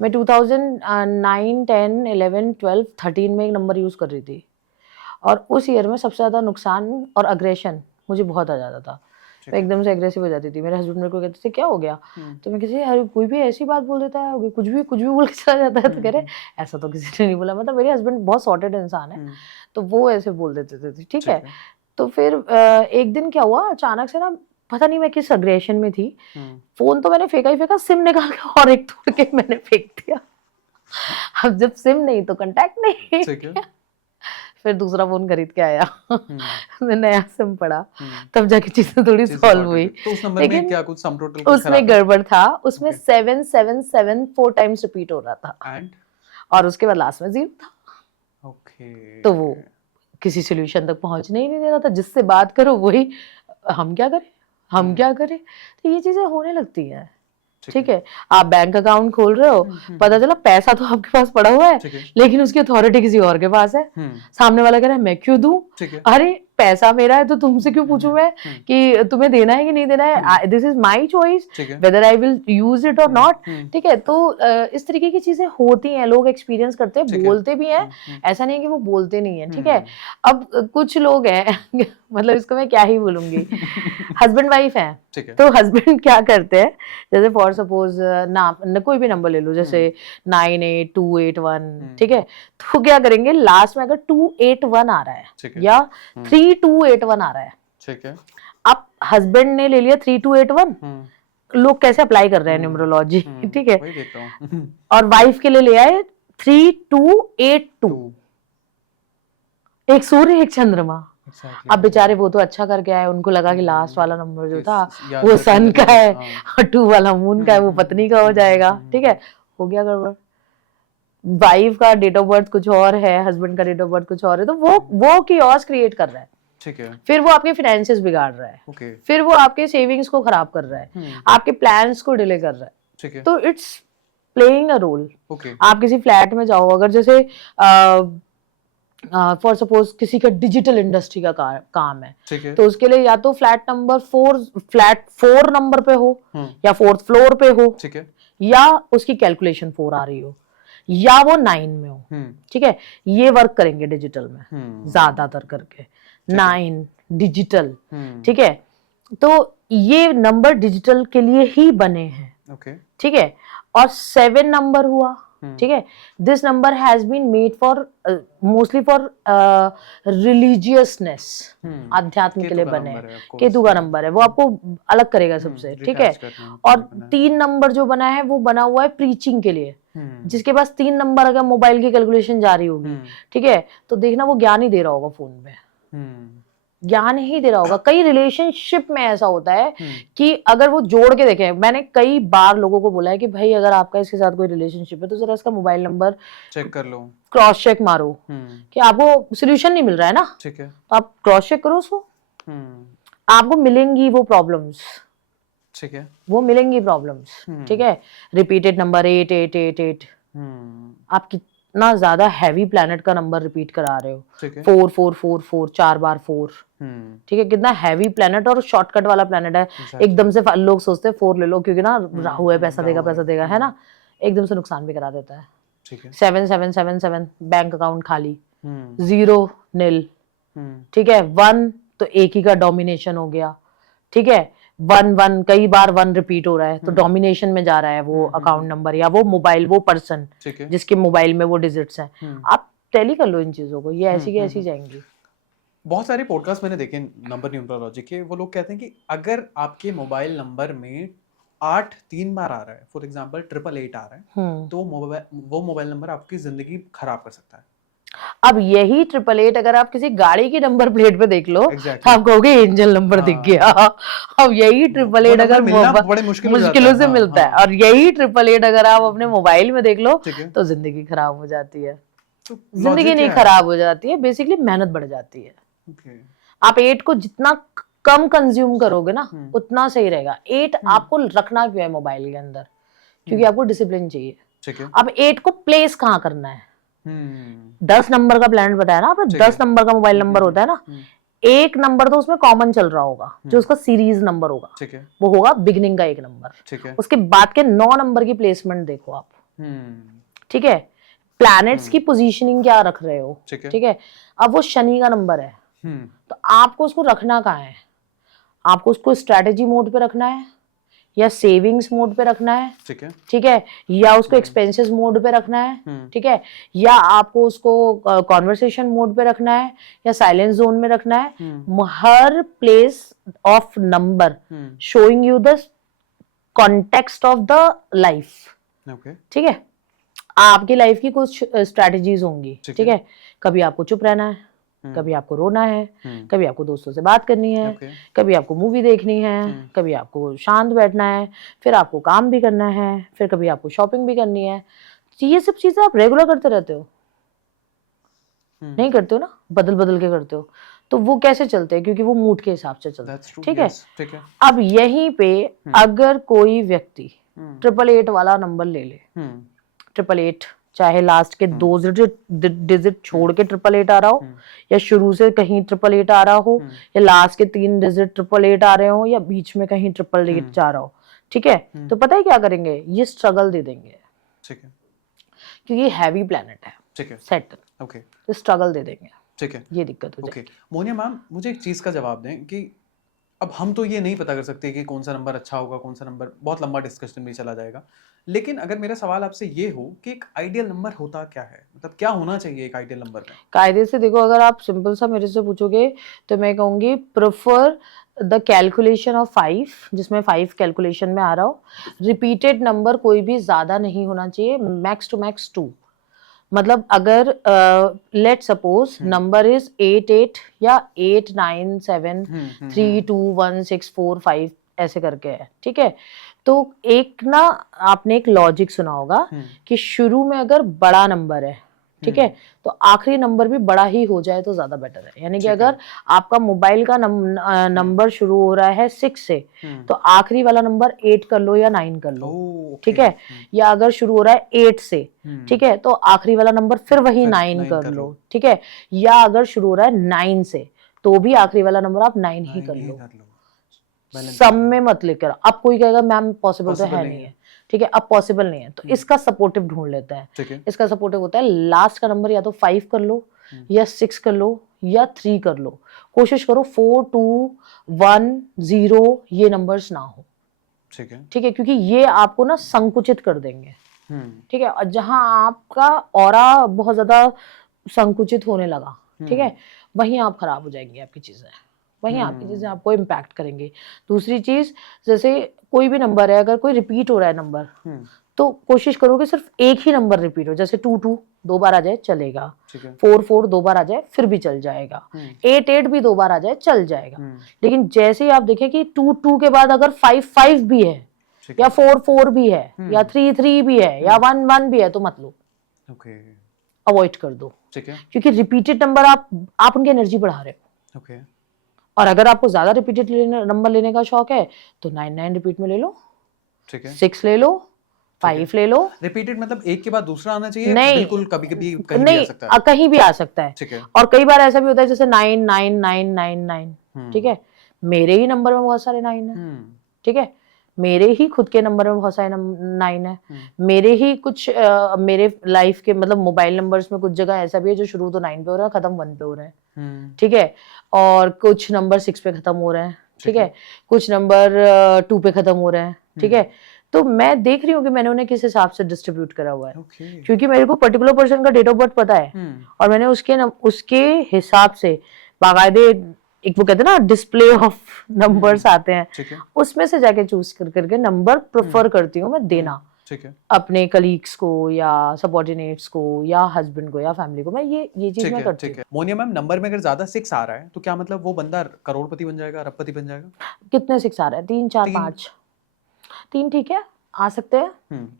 मैं 2009, 10, 11, 12, 13 में एक नंबर यूज़ कर रही थी, और उस ईयर में सबसे ज़्यादा नुकसान और अग्रेशन मुझे बहुत आ जाता था। मैं एकदम से एग्रेसिव हो जाती थी। मेरे हस्बैंड मेरे को कहते थे क्या हो गया, तो मैं कहती अरे कोई भी ऐसी बात बोल देता है, कुछ भी बोल के चला जाता है। तो कह रहे ऐसा तो किसी ने नहीं बोला। मतलब मेरे हस्बैंड बहुत सॉर्टेड इंसान है, तो वो ऐसे बोल देते थे। ठीक है, तो फिर एक दिन क्या हुआ, अचानक से ना, पता नहीं मैं किस अग्रेशन में थी, फोन तो मैंने फेंका ही फेंका, सिम निकाल के और एक तोड़ के मैंने फेंक दिया। अब जब सिम नहीं तो कांटेक्ट नहीं, फिर दूसरा फोन खरीद के आया, नया सिम पड़ा, तब जाके चीजें थोड़ी सॉल्व हुई। तो उस नंबर में क्या कुछ सम टोटल उसमें गड़बड़ था, उसमें 777 4 टाइम्स रिपीट हो रहा था, और उसके बाद लास्ट में 0 था। ओके। तो वो किसी सोल्यूशन तक पहुंचने ही नहीं दे रहा था। जिससे बात करो वही हम क्या करें। तो ये चीजें होने लगती हैं। ठीक है, आप बैंक अकाउंट खोल रहे हो, पता चला पैसा तो आपके पास पड़ा हुआ है, लेकिन उसकी अथॉरिटी किसी और के पास है। सामने वाला कह रहा है मैं क्यों दूं, अरे पैसा मेरा है तो तुमसे क्यों पूछूं मैं कि तुम्हें देना है कि नहीं देना है। This is my choice whether I will use it और नॉट। ठीक है, तो इस तरीके की चीजें होती हैं, लोग एक्सपीरियंस करते हैं, बोलते भी हैं, ऐसा नहीं है कि वो बोलते नहीं है। ठीक है, अब कुछ लोग हैं मतलब इसको मैं क्या ही बोलूंगी, हस्बैंड वाइफ है, तो हस्बैंड क्या करते हैं, जैसे फॉर सपोज नाम कोई भी नंबर ले लो, जैसे 98281। ठीक है, तो क्या करेंगे, लास्ट में अगर 281 आ रहा है या 3281 आ रहा है, ठीक है, अब हस्बैंड ने ले लिया 3281, लोग कैसे अप्लाई कर रहे हैं न्यूमरोलॉजी, ठीक है, और वाइफ के लिए ले आए 3282, एक सूर्य एक चंद्रमा। अब बेचारे वो तो अच्छा करके आए, उनको लगा कि लास्ट वाला नंबर जो था वो सन का है और 2 वाला मून का है, वो पत्नी का हो जाएगा। ठीक है, हो गया गड़बड़। वाइफ का डेट ऑफ बर्थ कुछ और है, हस्बैंड का डेट ऑफ बर्थ कुछ और है, तो वो कियोस क्रिएट कर रहा है। ठीक है, फिर वो आपके फाइनेंसेस बिगाड़ रहा है, फिर वो आपके सेविंग्स को खराब कर रहा है, आपके प्लान्स को डिले कर रहा है। ठीक है, तो इट्स प्लेइंग अ रोल। आप किसी फ्लैट में जाओ, अगर जैसे फॉर सपोज किसी का डिजिटल इंडस्ट्री का काम है, तो उसके लिए या तो फ्लैट 4 नंबर पे हो, या 4th फ्लोर पे हो, ठीक है, या उसकी कैलकुलेशन 4 आ रही हो, या वो 9 में हो। ठीक है, ये वर्क करेंगे डिजिटल में ज्यादातर करके, 9 डिजिटल। ठीक है, तो ये नंबर डिजिटल के लिए ही बने हैं। ठीक है, और 7 नंबर हुआ। ठीक है, this number has been made for mostly for religiousness, आध्यात्म के लिए बने हैं। केतु का नंबर है, वो आपको अलग करेगा सबसे। ठीक है, और 3 नंबर जो बना है वो बना हुआ है प्रीचिंग के लिए। जिसके पास 3 नंबर अगर मोबाइल की कैलकुलेशन जा रही होगी, ठीक है, तो देखना वो ज्ञान ही दे रहा होगा फोन में, ज्ञान ही दे रहा होगा। कई रिलेशनशिप में ऐसा होता है कि अगर वो जोड़ के देखें, मैंने कई बार लोगों को बोला है कि भाई अगर आपका इसके साथ कोई रिलेशनशिप है तो जरा इसका मोबाइल नंबर चेक कर लो, क्रॉस चेक मारो कि आपको सोल्यूशन नहीं मिल रहा है ना, ठीक है, तो आप क्रॉस चेक करो उसको, आपको मिलेंगी वो प्रॉब्लम्स। ठीक है, वो मिलेंगी प्रॉब्लम्स। ठीक है, रिपीटेड नंबर 8888, आप कितना ज्यादा हैवी प्लैनेट का नंबर रिपीट करा रहे हो, 4444, 4 बार 4। ठीक है, कितना हैवी प्लैनेट और शॉर्टकट वाला प्लैनेट है। एकदम से लोग सोचते हैं 4 ले लो क्योंकि ना राहु है, पैसा देगा, है ना, एकदम से नुकसान भी करा देता है। 7777 बैंक अकाउंट खाली, 0 nil। ठीक है, 1 तो एक ही का डोमिनेशन हो गया, ठीक है। 1 1 कई बार 1 रिपीट हो रहा है तो डोमिनेशन में जा रहा है वो अकाउंट नंबर या वो मोबाइल, वो पर्सन ठीक है। जिसके मोबाइल में वो डिजिट्स हैं। आप टैली कर लो इन चीजों को, ये ऐसी की ऐसी जाएंगी। बहुत सारे पॉडकास्ट मैंने देखे नंबर न्यूमरोलॉजी के, वो लोग कहते हैं कि अगर आपके मोबाइल नंबर में 8 3 बार आ रहा है, फॉर एग्जांपल 888 आ रहा है, तो वो मोबाइल नंबर आपकी जिंदगी खराब कर सकता है। अब यही 888 अगर आप किसी गाड़ी की नंबर प्लेट पे देख लो Exactly. तो आप कहोगे एंजल नंबर दिख गया। अब यही 888 अगर बड़े मुश्किलों से मिलता है, और यही 888 अगर आप अपने मोबाइल में देख लो तो जिंदगी खराब हो जाती है। तो जिंदगी नहीं खराब हो जाती है, बेसिकली मेहनत बढ़ जाती है। आप 8 को जितना कम कंज्यूम करोगे ना उतना सही रहेगा। 8 आपको रखना क्यों है मोबाइल के अंदर? क्योंकि आपको डिसिप्लिन चाहिए। अब 8 को प्लेस कहाँ करना है? 10 नंबर का प्लान बताया ना आपने, 10 नंबर का मोबाइल नंबर होता है ना, एक नंबर तो उसमें कॉमन चल रहा होगा जो उसका सीरीज नंबर होगा, वो होगा बिगिनिंग का एक नंबर। उसके बाद के 9 नंबर की प्लेसमेंट देखो आप, ठीक है। प्लैनेट्स की पोजीशनिंग क्या रख रहे हो, ठीक है। अब वो शनि का नंबर है तो आपको उसको रखना कहाँ है? आपको उसको स्ट्रेटेजी मोड पे रखना है या सेविंग्स मोड पे रखना है, ठीक है, या उसको एक्सपेंसेस मोड पे रखना है, ठीक है, या आपको उसको कॉन्वर्सेशन मोड पे रखना है या साइलेंस जोन में रखना है। हर place of number showing you the context of the life, ठीक है। आपकी लाइफ की कुछ स्ट्रेटेजीज होंगी, ठीक है। कभी आपको चुप रहना है, कभी आपको रोना है, कभी आपको दोस्तों से बात करनी है, कभी आपको मूवी देखनी है, कभी आपको शांत बैठना है, फिर आपको काम भी करना है, फिर कभी आपको शॉपिंग भी करनी है। तो ये सब चीजें आप रेगुलर करते रहते हो, नहीं करते हो ना, बदल बदल के करते हो। तो वो कैसे चलते हैं? क्योंकि वो मूड के हिसाब से चलते हैं, ठीक है। अब यहीं पे अगर कोई व्यक्ति 888 वाला नंबर ले ले, 888 चाहे लास्ट के 2 डिजिट छोड़ के 888 आ रहा हो, या शुरू से कहीं 888 आ रहा हो, या लास्ट के 3 डिजिट 888 आ रहे हो, या बीच में कहीं 888 जा रहा हो, ठीक है। तो पता है क्या करेंगे? ये स्ट्रगल दे देंगे, ठीक है, क्योंकि हैवी प्लैनेट है, ठीक है, सैटर्न, ओके, तो स्ट्रगल दे देंगे, ठीक है, ये दिक्कत हो जाएगी। मोनिया मैम, मुझे एक चीज का जवाब दें कि अब हम तो ये नहीं पता कर सकते कि कौन सा नंबर अच्छा होगा, कौन सा नंबर, बहुत लंबा डिस्कशन भी चला जाएगा। लेकिन अगर मेरा सवाल आपसे ये हो कि एक आइडियल नंबर होता क्या है, मतलब क्या होना चाहिए एक आइडियल नंबर में? कायदे से देखो, अगर आप सिंपल सा मेरे से पूछोगे तो मैं कहूंगी प्रेफर द कैलकुलेशन ऑफ 5, जिसमें 5 कैलकुलेशन में आ रहा हो। रिपीटेड नंबर कोई भी ज्यादा नहीं होना चाहिए, मैक्स टू मैक्स 2। मतलब अगर लेट सपोज नंबर इज 88 या 8 9 7 3 2 1 6 4 5 ऐसे करके है, ठीक है। तो एक ना आपने एक लॉजिक सुना होगा कि शुरू में अगर बड़ा नंबर है, ठीक है, तो आखिरी नंबर भी बड़ा ही हो जाए तो ज्यादा बेटर है। यानी कि अगर आपका मोबाइल का नंबर शुरू हो रहा है 6 से, तो आखिरी वाला नंबर 8 कर लो या 9 कर लो, ठीक है। या अगर शुरू हो रहा है 8 से, ठीक है, तो आखिरी वाला नंबर फिर वही 9 कर लो, ठीक है। या अगर शुरू हो रहा है 9 से, तो भी आखिरी वाला नंबर आप 9 ही कर लो, सब में मत लेकर। अब कोई कहेगा मैम पॉसिबल तो है नहीं है, ठीक है, अब पॉसिबल नहीं है, तो इसका सपोर्टिव ढूंढ लेते हैं। इसका सपोर्टिव होता है लास्ट का नंबर या तो 5 कर लो, या 6 कर लो, या 3 कर लो। कोशिश करो 4 2 1 0 ये नंबर्स ना हो, ठीक है, क्योंकि ये आपको ना संकुचित कर देंगे, ठीक है। और जहां आपका ऑरा बहुत ज्यादा संकुचित होने लगा, ठीक है, वहीं आप खराब हो जाएंगे, आपकी चीजें वहीं आपकी चीजें आपको इम्पैक्ट करेंगे। दूसरी चीज, जैसे कोई भी नंबर है, अगर कोई रिपीट हो रहा है नंबर, तो कोशिश करो कि सिर्फ एक ही नंबर रिपीट हो। जैसे 2 2 2 बार आ जाए चलेगा, 4 4 2 बार आ जाए फिर भी चल जाएगा, 8 8 भी 2 बार आ जाए चल जाएगा। लेकिन जैसे ही आप देखें कि 2 2 के बाद अगर 5 5 भी है, या 4 4 भी है, या 3 3 भी है, या 1 1 भी है, तो मत लो, अवॉइड कर दो, क्योंकि रिपीटेड नंबर आप उनकी एनर्जी बढ़ा रहे हो। और अगर आपको ज्यादा रिपीटेड नंबर लेने का शौक है तो 9 9 रिपीट में ले लो, ठीक है, 6 ले लो, 5 ले लो। रिपीटेड मतलब एक के बाद दूसरा आना चाहिए? नहीं, बिल्कुल कभी-कभी कहीं भी आ सकता है। कहीं भी आ सकता है, ठीक है। और कई बार ऐसा भी होता है जैसे 9 9 9 9 9, ठीक है, मेरे ही नंबर में बहुत सारे 9 है, ठीक है, मेरे ही खुद के नंबर में बहुत सारे 9 है, मेरे ही कुछ मेरे लाइफ के मतलब मोबाइल नंबर्स में कुछ जगह ऐसा भी है जो शुरू तो 9 पे हो रहा है, खत्म 1 पे हो रहे हैं, ठीक है, और कुछ नंबर 6 पे खत्म हो रहे हैं, ठीक है, कुछ नंबर 2 पे खत्म हो रहे हैं, ठीक है। तो मैं देख रही हूँ कि मैंने उन्हें किस हिसाब से डिस्ट्रीब्यूट करा हुआ है, क्योंकि मेरे को पर्टिकुलर पर्सन का डेट ऑफ बर्थ पता है, और मैंने उसके हिसाब से बाकायदे एक वो कहते हैं ना डिस्प्ले ऑफ नंबर्स आते हैं, उसमें से जाके चूज करके नंबर प्रेफर करती हूँ मैं देना, ठीक है, अपने कलीग्स को या सबऑर्डिनेट्स को या हस्बैंड को या फैमिली को, मैं ये चीज मैं करती हूँ। मोनिया मैम, नंबर में अगर ज्यादा 6 आ रहा है तो क्या मतलब वो बंदा करोड़पति बन जाएगा, अरबपति बन जाएगा? कितने 6 आ रहे हैं? 3 4 5 3 ठीक है, आ सकते हैं,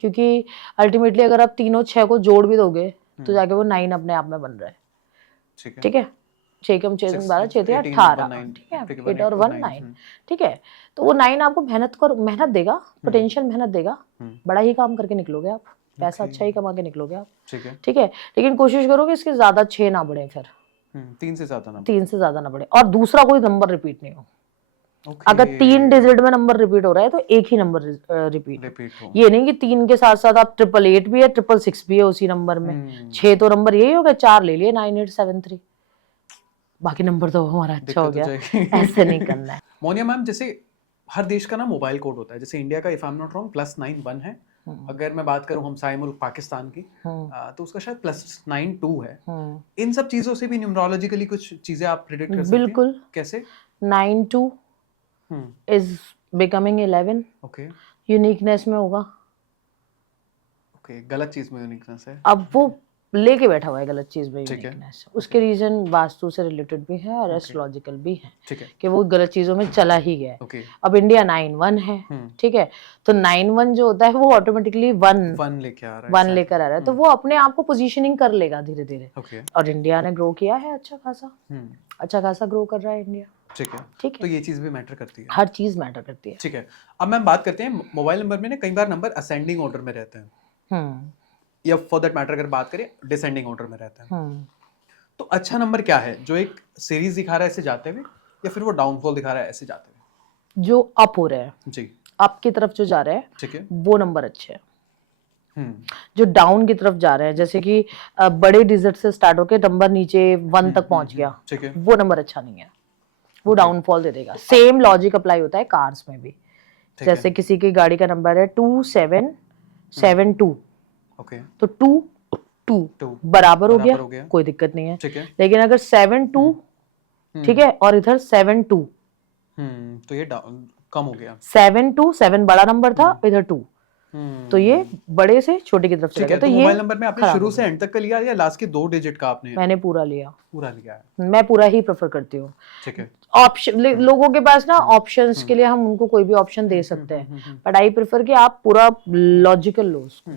क्योंकि अल्टीमेटली अगर आप तीनों 6 को जोड़ भी दोगे तो जाके वो 9 अपने आप में बन रहा है, ठीक है, 6 कम 6 12 6 18, ठीक है, 8 और 1 9, ठीक है। तो वो 9 आपको मेहनत देगा, पोटेंशियल मेहनत देगा, बड़ा ही काम करके निकलोगे आप, पैसा अच्छा ही कमा के निकलोगे आप, ठीक है, लेकिन कोशिश करो कि इसके ज्यादा 6 ना बढ़े, फिर 3 से ज्यादा ना बढ़े, और दूसरा कोई नंबर रिपीट नहीं हो। अगर 3 डिजिट में नंबर रिपीट हो रहा है तो एक ही नंबर रिपीट हो, ये नहीं कि 3 के साथ साथ आप 888 भी है, 666 भी है उसी नंबर में, 6 तो नंबर यही हो गया, 4 ले लिए 9873, बाकी नंबर तो हमारा अच्छा हो गया, ऐसे नहीं करना है। मोनिया मैम, जैसे हर देश का ना मोबाइल कोड होता है, जैसे इंडिया का if I am not wrong +91 है, अगर मैं बात करूं हमसाय मुल्क पाकिस्तान की तो उसका शायद +92 है। इन सब चीजों से भी न्यूमरोलॉजिकली कुछ चीजें आप प्रेडिक्ट कर सकते हैं? बिल्कुल। कैसे? 92 इज बिकमिंग 11, ओके, यूनिकनेस में होगा, ओके, गलत चीज में यूनिकनेस है, अब वो लेके बैठा हुआ है गलत चीज में यूनिकनेस, उसके रीजन वास्तु से रिलेटेड भी है और एस्ट्रोलॉजिकल भी है, कि वो गलत चीजों में चला ही गया है। अब इंडिया 9-1 है, ठीक है, तो 9-1 जो होता है वो ऑटोमेटिकली 1 लेकर आ रहा है, तो वो अपने आप को पोजीशनिंग कर लेगा धीरे धीरे, और इंडिया ने ग्रो किया है अच्छा खासा ग्रो कर रहा है इंडिया, ठीक है, तो ये चीज भी मैटर करती है, हर चीज मैटर करती है, ठीक है। अब मैम बात करते हैं मोबाइल नंबर में ना, कई बार नंबर असेंडिंग ऑर्डर में रहते हैं, या फॉर दैट मैटर अगर बात करें डिसेंडिंग ऑर्डर में रहता है, तो अच्छा नंबर क्या है? जो एक सीरीज दिखा रहा है ऐसे जाते हुए, या फिर वो डाउनफॉल दिखा रहा है ऐसे जाते हुए? जो अप हो रहा है जी, अप की तरफ जो जा रहा है, ठीक है, वो नंबर अच्छे हैं। जो डाउन की तरफ जा रहे हैं, जैसे कि बड़े डिजिट से स्टार्ट होके नंबर नीचे 1 तक पहुंच गया, वो नंबर अच्छा नहीं है, वो डाउनफॉल दे देगा। सेम लॉजिक अप्लाई होता है कार्स में भी, जैसे किसी की गाड़ी का नंबर है 2772, तो 2 बराबर हो गया, कोई दिक्कत नहीं है, लेकिन अगर 7-2, ठीक है, और इधर 7-2, तो ये कम हो गया, 7 बड़ा नंबर था, इधर 2, तो ये बड़े से छोटे की तरफ चला गया। तो ये मोबाइल नंबर में आपने शुरू से एंड तक का लिया या लास्ट के 2 डिजिट का आपने? मैंने पूरा लिया है, मैं पूरा ही प्रेफर करती हूँ, ठीक है। ऑप्शन लोगों के पास ना ऑप्शंस के लिए हम उनको कोई भी ऑप्शन दे सकते हैं, बट आई प्रेफर कि आप पूरा लॉजिकल लो उसको,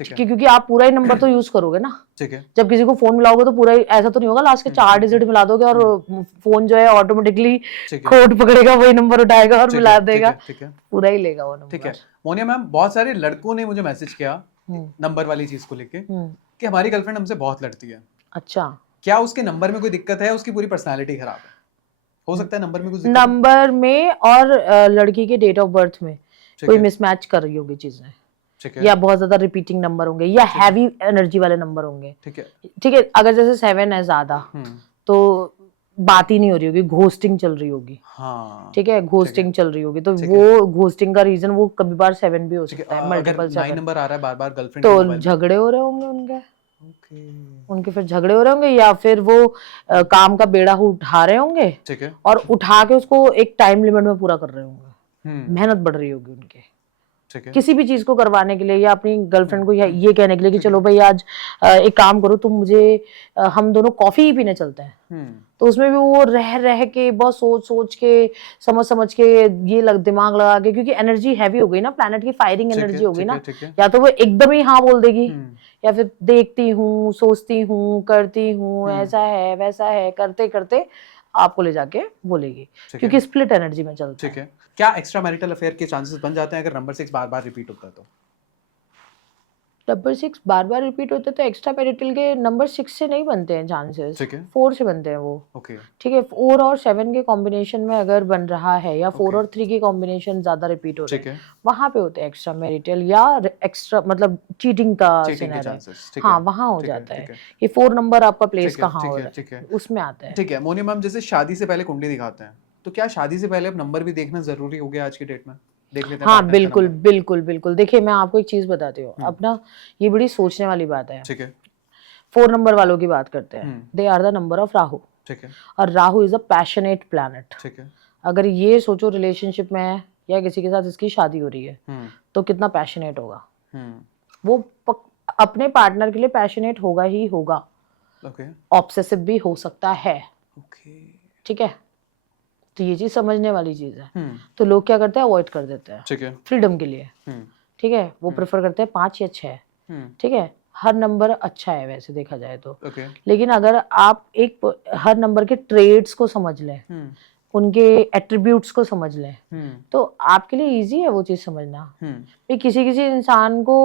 क्योंकि आप पूरा ही नंबर तो यूज करोगे ना, ठीक है। जब किसी को फोन मिलाओगे तो पूरा ही, ऐसा तो नहीं होगा लास्ट के 4 डिजिट मिला दोगे और फोन जो है ऑटोमेटिकली कोड पकड़ेगा, वही नंबर उठाएगा और मिला देगा, पूरा ही लेगा वो नंबर, ठीक है। मोनिया मैम, बहुत सारे लड़कों ने मुझे मैसेज किया नंबर वाली चीज को लेके कि हमारी गर्लफ्रेंड हमसे बहुत लड़ती है। अच्छा, क्या उसके नंबर में कोई दिक्कत है? उसकी पूरी पर्सनालिटी खराब है, हो सकता है नंबर में कुछ नंबर में और लड़की के डेट ऑफ बर्थ में कोई मिसमैच कर रही होगी चीजें, या बहुत ज्यादा रिपीटिंग नंबर होंगे, या हैवी एनर्जी वाले नंबर होंगे, ठीक है। अगर जैसे 7 है ज्यादा, तो बात ही नहीं हो रही होगी, घोस्टिंग चल रही होगी, ठीक है, घोस्टिंग चल रही होगी, तो वो घोस्टिंग का रीजन वो कभी बार 7 भी हो सकता है, मल्टीपल 9 नंबर आ रहा है बार बार गर्लफ्रेंड, तो झगड़े हो रहे होंगे उनके फिर झगड़े हो रहे होंगे, या फिर वो काम का बेड़ा उठा रहे होंगे, ठीक है, और उठा के उसको एक टाइम लिमिट में पूरा कर रहे होंगे, मेहनत बढ़ रही होगी उनके, किसी भी चीज को करवाने के लिए, या अपनी गर्लफ्रेंड को ये कहने के लिए कि चलो भाई आज एक काम करो तुम मुझे, हम दोनों कॉफी ही पीने चलते हैं, तो उसमें भी वो रह के बहुत सोच के समझ के ये दिमाग लगा के, क्योंकि एनर्जी हैवी हो गई ना, प्लैनेट की फायरिंग एनर्जी हो गई ना, या तो वो एकदम ही हाँ बोल देगी, या फिर देखती हूँ, सोचती हूँ, करती हूँ, ऐसा है वैसा है, करते करते आपको ले जाके बोलेगी, क्योंकि स्प्लिट एनर्जी में चलता है। ठीक है, क्या एक्स्ट्रा मैरिटल अफेयर के चांसेस बन जाते हैं अगर नंबर 6 बार-बार रिपीट होता है तो? नंबर 6 बार बार रिपीट होते तो एक्स्ट्रा मैरिटल के नंबर 6 से नहीं बनते हैं चांसेस, ठीक है 4 से बनते हैं वो। ओके ठीक है, 4 और 7 के कॉम्बिनेशन में अगर बन रहा है या 4 Okay. और 3 के कॉम्बिनेशन ज्यादा रिपीट हो रहे ठीक हैं, है वहां पे होते हैं एक्स्ट्रा मैरिटल या एक्स्ट्रा मतलब चीटिंग का चीटिंग के सिनेरियो। चांसेस ठीक हाँ है वहां हो ठीक है जाता है ठीक है कि 4 नंबर आपका प्लेस ठीक है कहाँ ठीक हो है रहा ठीक है है, उसमें आता है। ठीक है। मोनिया मैम जैसे शादी से पहले कुंडली दिखाते हैं, तो क्या शादी से पहले अब नंबर भी देखना जरूरी हो गया आज की डेट में? देख लेते हैं हाँ partner का बिल्कुल number। बिल्कुल बिल्कुल। देखिए मैं आपको एक चीज बताती हूँ, अब ना ये बड़ी सोचने वाली बात है। ठीक है 4 नंबर वालों की बात करते हैं, they are the number of Rahu, ठीक है और Rahu is a passionate planet. ठीक है अगर ये सोचो रिलेशनशिप में है या किसी के साथ इसकी शादी हो रही है तो कितना पैशनेट होगा वो, अपने पार्टनर के लिए पैशनेट होगा ही होगा, ओके ऑब्सेसिव भी हो सकता है। ओके ठीक है, तो ये चीज समझने वाली चीज है। तो लोग क्या करते हैं, अवॉइड कर देते हैं ठीक है फ्रीडम के लिए। ठीक है, वो प्रेफर करते हैं 5 या 6। ठीक है, हर नंबर अच्छा है वैसे देखा जाए तो, ओके लेकिन अगर आप एक हर नंबर के ट्रेड्स को समझ लें, उनके एट्रीब्यूट्स को समझ लें, तो आपके लिए इजी है वो चीज समझना। किसी किसी इंसान को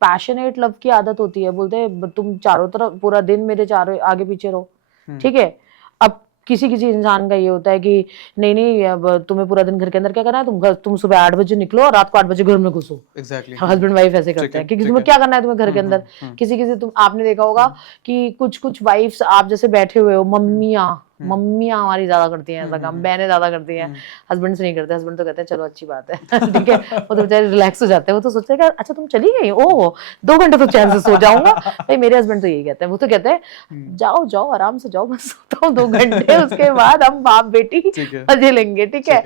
पैशनेट लव की आदत होती है, बोलते हैं तुम चारों तरफ पूरा दिन मेरे चारों आगे पीछे रहो। ठीक है, अब किसी किसी इंसान का ये होता है कि नहीं नहीं अब तुम्हें पूरा दिन घर के अंदर क्या करना है, तुम सुबह 8 बजे निकलो और रात को 8 बजे घर में घुसो। एग्जैक्टली हस्बैंड वाइफ ऐसे करते हैं, क्योंकि तुम्हें क्या करना है तुम्हें घर के अंदर। किसी किसी तुम आपने देखा होगा कि कुछ कुछ वाइफ्स आप जैसे बैठे हुए हो, मम्मियाँ हमारी ज्यादा करती हैं ऐसा काम, बहनें ज्यादा करती हैं, हस्बैंड से नहीं करते। हस्बैंड तो कहते हैं चलो अच्छी बात है ठीक है, वो तो बेचारे रिलैक्स हो जाते हैं। वो तो सोचते हैं अच्छा तुम चली गई, ओह 2 घंटे तो चैन से सो जाऊंगा। भाई मेरे हस्बैंड तो यही कहते हैं, वो तो कहते हैं जाओ जाओ आराम से जाओ, मैं सोता हूँ 2 घंटे, उसके बाद हम बाप बेटी मजे लेंगे। ठीक है,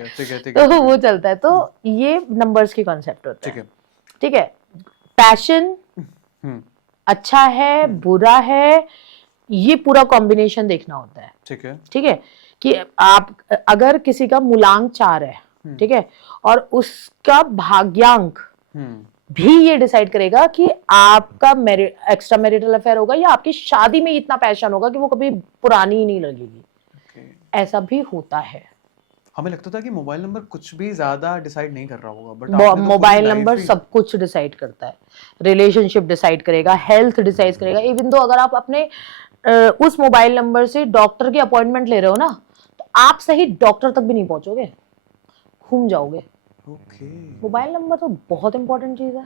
तो वो चलता है। तो ये नंबर्स की कॉन्सेप्ट होता है। ठीक है, पैशन अच्छा है बुरा है, ये पूरा कॉम्बिनेशन देखना होता है। ठीक है ठीक है, कि आप अगर किसी का मूलांक 4 है, ठीक है, और उसका भाग्यांक भी ये डिसाइड करेगा कि आपका एक्स्ट्रा मैरिटल अफेयर होगा या आपकी शादी में इतना पैशन होगा कि वो कभी पुरानी ही नहीं लगेगी। ऐसा भी होता है। हमें लगता था कि मोबाइल नंबर कुछ भी ज्यादा डिसाइड नहीं कर रहा होगा, बट मोबाइल नंबर सब कुछ डिसाइड करता है। रिलेशनशिप डिसाइड करेगा, हेल्थ डिसाइड करेगा। इवन तो अगर आप अपने उस मोबाइल नंबर से डॉक्टर की अपॉइंटमेंट ले रहे हो ना, तो आप सही डॉक्टर तक भी नहीं पहुंचोगे, घूम जाओगे। मोबाइल नंबर तो बहुत इंपॉर्टेंट चीज है,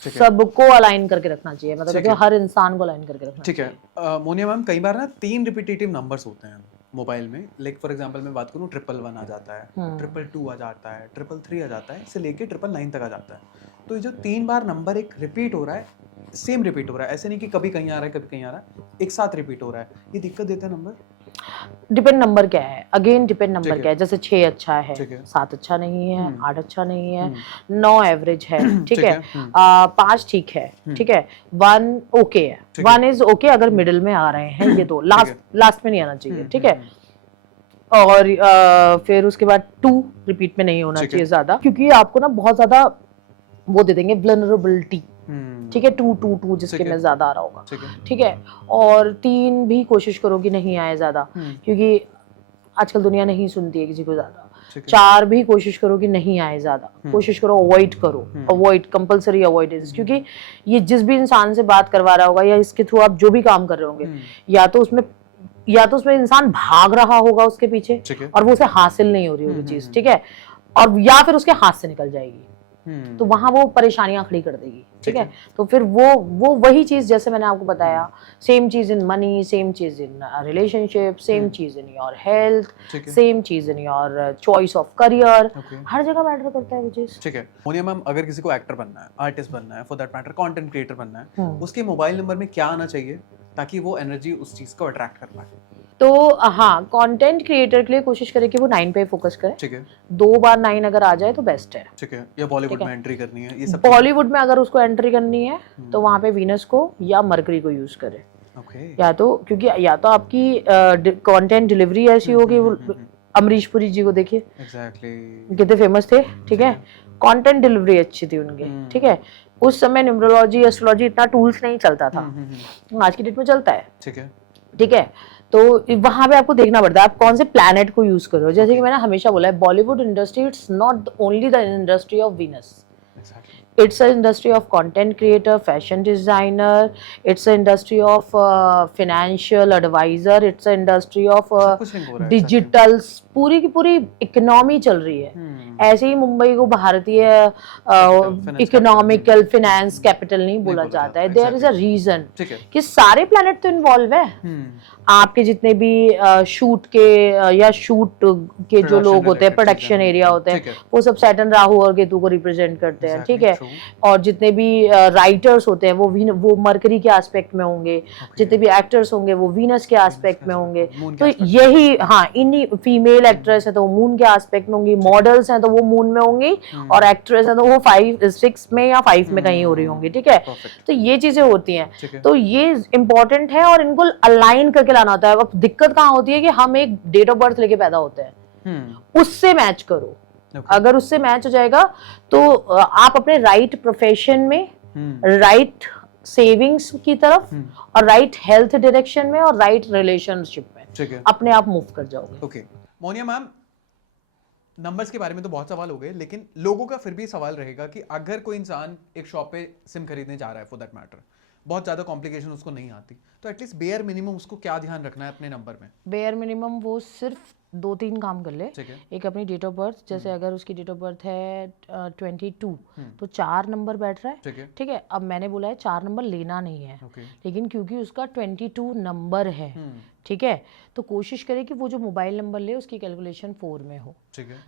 सबको अलाइन करके रखना चाहिए, मतलब हर इंसान को अलाइन करके रखना चाहिए। ठीक है मोनिया मैम, कई बार ना 3 रिपीटेटिव नंबर्स होते हैं मोबाइल में। लाइक फॉर एग्जांपल मैं बात करूं 111 आ जाता है, 222 आ जाता है, 333 आ जाता है, इससे लेके 999 तक आ जाता है। तो ये जो 3 बार नंबर एक रिपीट हो रहा है, सेम रिपीट हो रहा है, ऐसे नहीं कि कभी कहीं आ रहा है कभी कहीं आ रहा है, एक साथ रिपीट हो रहा है, ये दिक्कत देता है नंबर? डिपेंड नंबर क्या है, अगेन डिपेंड नंबर क्या है। जैसे 6 अच्छा है, 7 अच्छा नहीं है, 8 अच्छा नहीं है, 9 एवरेज है, ठीक है, 5 ठीक है, ठीक है, 1 ओके है, 1 इज ओके अगर मिडिल में आ रहे हैं ये दो, लास्ट में नहीं आना चाहिए। ठीक है, और फिर उसके बाद 2 रिपीट में नहीं होना चाहिए ज्यादा, क्योंकि आपको ना बहुत ज्यादा वो दे देंगे वल्नरेबिलिटी। ठीक है, 2 जिसके में ज्यादा आ रहा होगा। ठीक है, और 3 भी कोशिश करो कि नहीं आए ज्यादा, क्योंकि आजकल दुनिया नहीं सुनती है किसी को ज्यादा। 4 भी कोशिश करो कि नहीं आए ज्यादा, कोशिश करो अवॉइड करो, अवॉइड कंपलसरी अवॉइडेंस, क्योंकि ये जिस भी इंसान से बात करवा रहा होगा या इसके थ्रू आप जो भी काम कर रहे होंगे, या तो उसमें इंसान भाग रहा होगा उसके पीछे और वो उसे हासिल नहीं हो रही होगी चीज। ठीक है, और या फिर उसके हाथ से निकल जाएगी, तो वहां वो परेशानियां खड़ी कर देगी। ठीक है, तो फिर वो वही चीज जैसे मैंने आपको बताया, सेम चीज इन मनी, सेम चीज इन रिलेशनशिप, सेम चीज इन योर हेल्थ, सेम चीज in your choice of career, हर जगह मैटर करता है वो चीज। ठीक है मोनिया मैम, अगर किसी को एक्टर बनना है, आर्टिस्ट बनना है, for that matter content creator बनना है, उसके मोबाइल नंबर में क्या आना चाहिए ताकि वो एनर्जी उस चीज को अट्रैक्ट कर पाए? तो हाँ, कंटेंट क्रिएटर के लिए कोशिश करें कि वो 9 पे फोकस करे। ठीक है, 2 बार 9 अगर आ जाए तो बेस्ट है। ठीक है, या बॉलीवुड में एंट्री करनी है, ये सब बॉलीवुड में अगर उसको एंट्री करनी है तो वहां पे वीनस को या मरकरी को यूज करे। या तो क्योंकि या तो आपकी कंटेंट डिलीवरी ऐसी होगी, अमरीश पुरी जी को देखिए, कितने फेमस थे। ठीक है, कंटेंट डिलीवरी अच्छी थी उनकी। ठीक है, उस समय न्यूमरोलॉजी एस्ट्रोलॉजी इतना टूल्स नहीं चलता था, आज की डेट में चलता है। ठीक है, ठीक है, तो वहां पे आपको देखना पड़ता है आप कौन से प्लैनेट को यूज कर रहे हो। जैसे कि मैंने हमेशा बोला है, Bollywood industry it's not only the industry of Venus, it's an industry of content creator, fashion designer, it's an industry of financial advisor, it's an industry of सब कुछ लिंक हो रहा है exactly. digital, पूरी की पूरी इकोनॉमी चल रही है। ऐसे ही मुंबई को भारतीय इकोनॉमिकल फाइनेंस कैपिटल नहीं बोला जाता है। देयर इज अ रीजन कि सारे प्लैनेट तो इन्वॉल्व है। आपके जितने भी शूट के या शूट के जो लोग होते हैं, प्रोडक्शन एरिया होते हैं, वो सब सैटर्न, राहु और केतु को रिप्रेजेंट करते हैं, ठीक है। और जितने भी राइटर्स होते हैं वो मरकरी के एस्पेक्ट में होंगे, जितने भी एक्टर्स होंगे वो वीनस के एस्पेक्ट में होंगे। तो यही, हाँ, इन्हीं फीमेल एक्ट्रेस है तो वो मून के एस्पेक्ट में होंगी, मॉडल्स हैं तो वो मून में होंगी, और एक्ट्रेस है तो वो 5, 6 में या 5 में कहीं हो रही होंगी, ठीक है। तो ये चीजें होती हैं, तो ये इंपॉर्टेंट है और इनको अलाइन करके लाना होता है। अब दिक्कत कहाँ होती है कि हम एक डेट ऑफ बर्थ लेके पैदा होते हैं, उससे मैच करो। अगर उससे मैच हो जाएगा तो आप अपने राइट प्रोफेशन में, राइट सेविंग्स की तरफ, और राइट हेल्थ डायरेक्शन में, और राइट रिलेशनशिप में अपने आप मूव कर जाओगे। ओके मोनिया मैम, नंबर्स के बारे में तो बहुत सवाल हो गए, लेकिन लोगों का फिर भी सवाल रहेगा कि अगर कोई इंसान एक शॉप पे सिम खरीदने जा रहा है, फॉर दैट मैटर, बहुत ज़्यादा कॉम्प्लिकेशन उसको नहीं आती, तो एटलीस्ट बेयर मिनिमम उसको क्या ध्यान रखना है अपने नंबर में? बेयर मिनिमम वो सिर्फ 2-3 काम कर ले। एक अपनी डेट ऑफ बर्थ, जैसे अगर उसकी डेट ऑफ बर्थ है 22, तो 4 नंबर बैठ रहा है, ठीक है। अब मैंने बोला है 4 नंबर लेना नहीं है, लेकिन क्योंकि उसका 22 नंबर है, ठीक है, तो कोशिश करे कि वो जो मोबाइल नंबर ले उसकी कैलकुलेशन 4 में हो,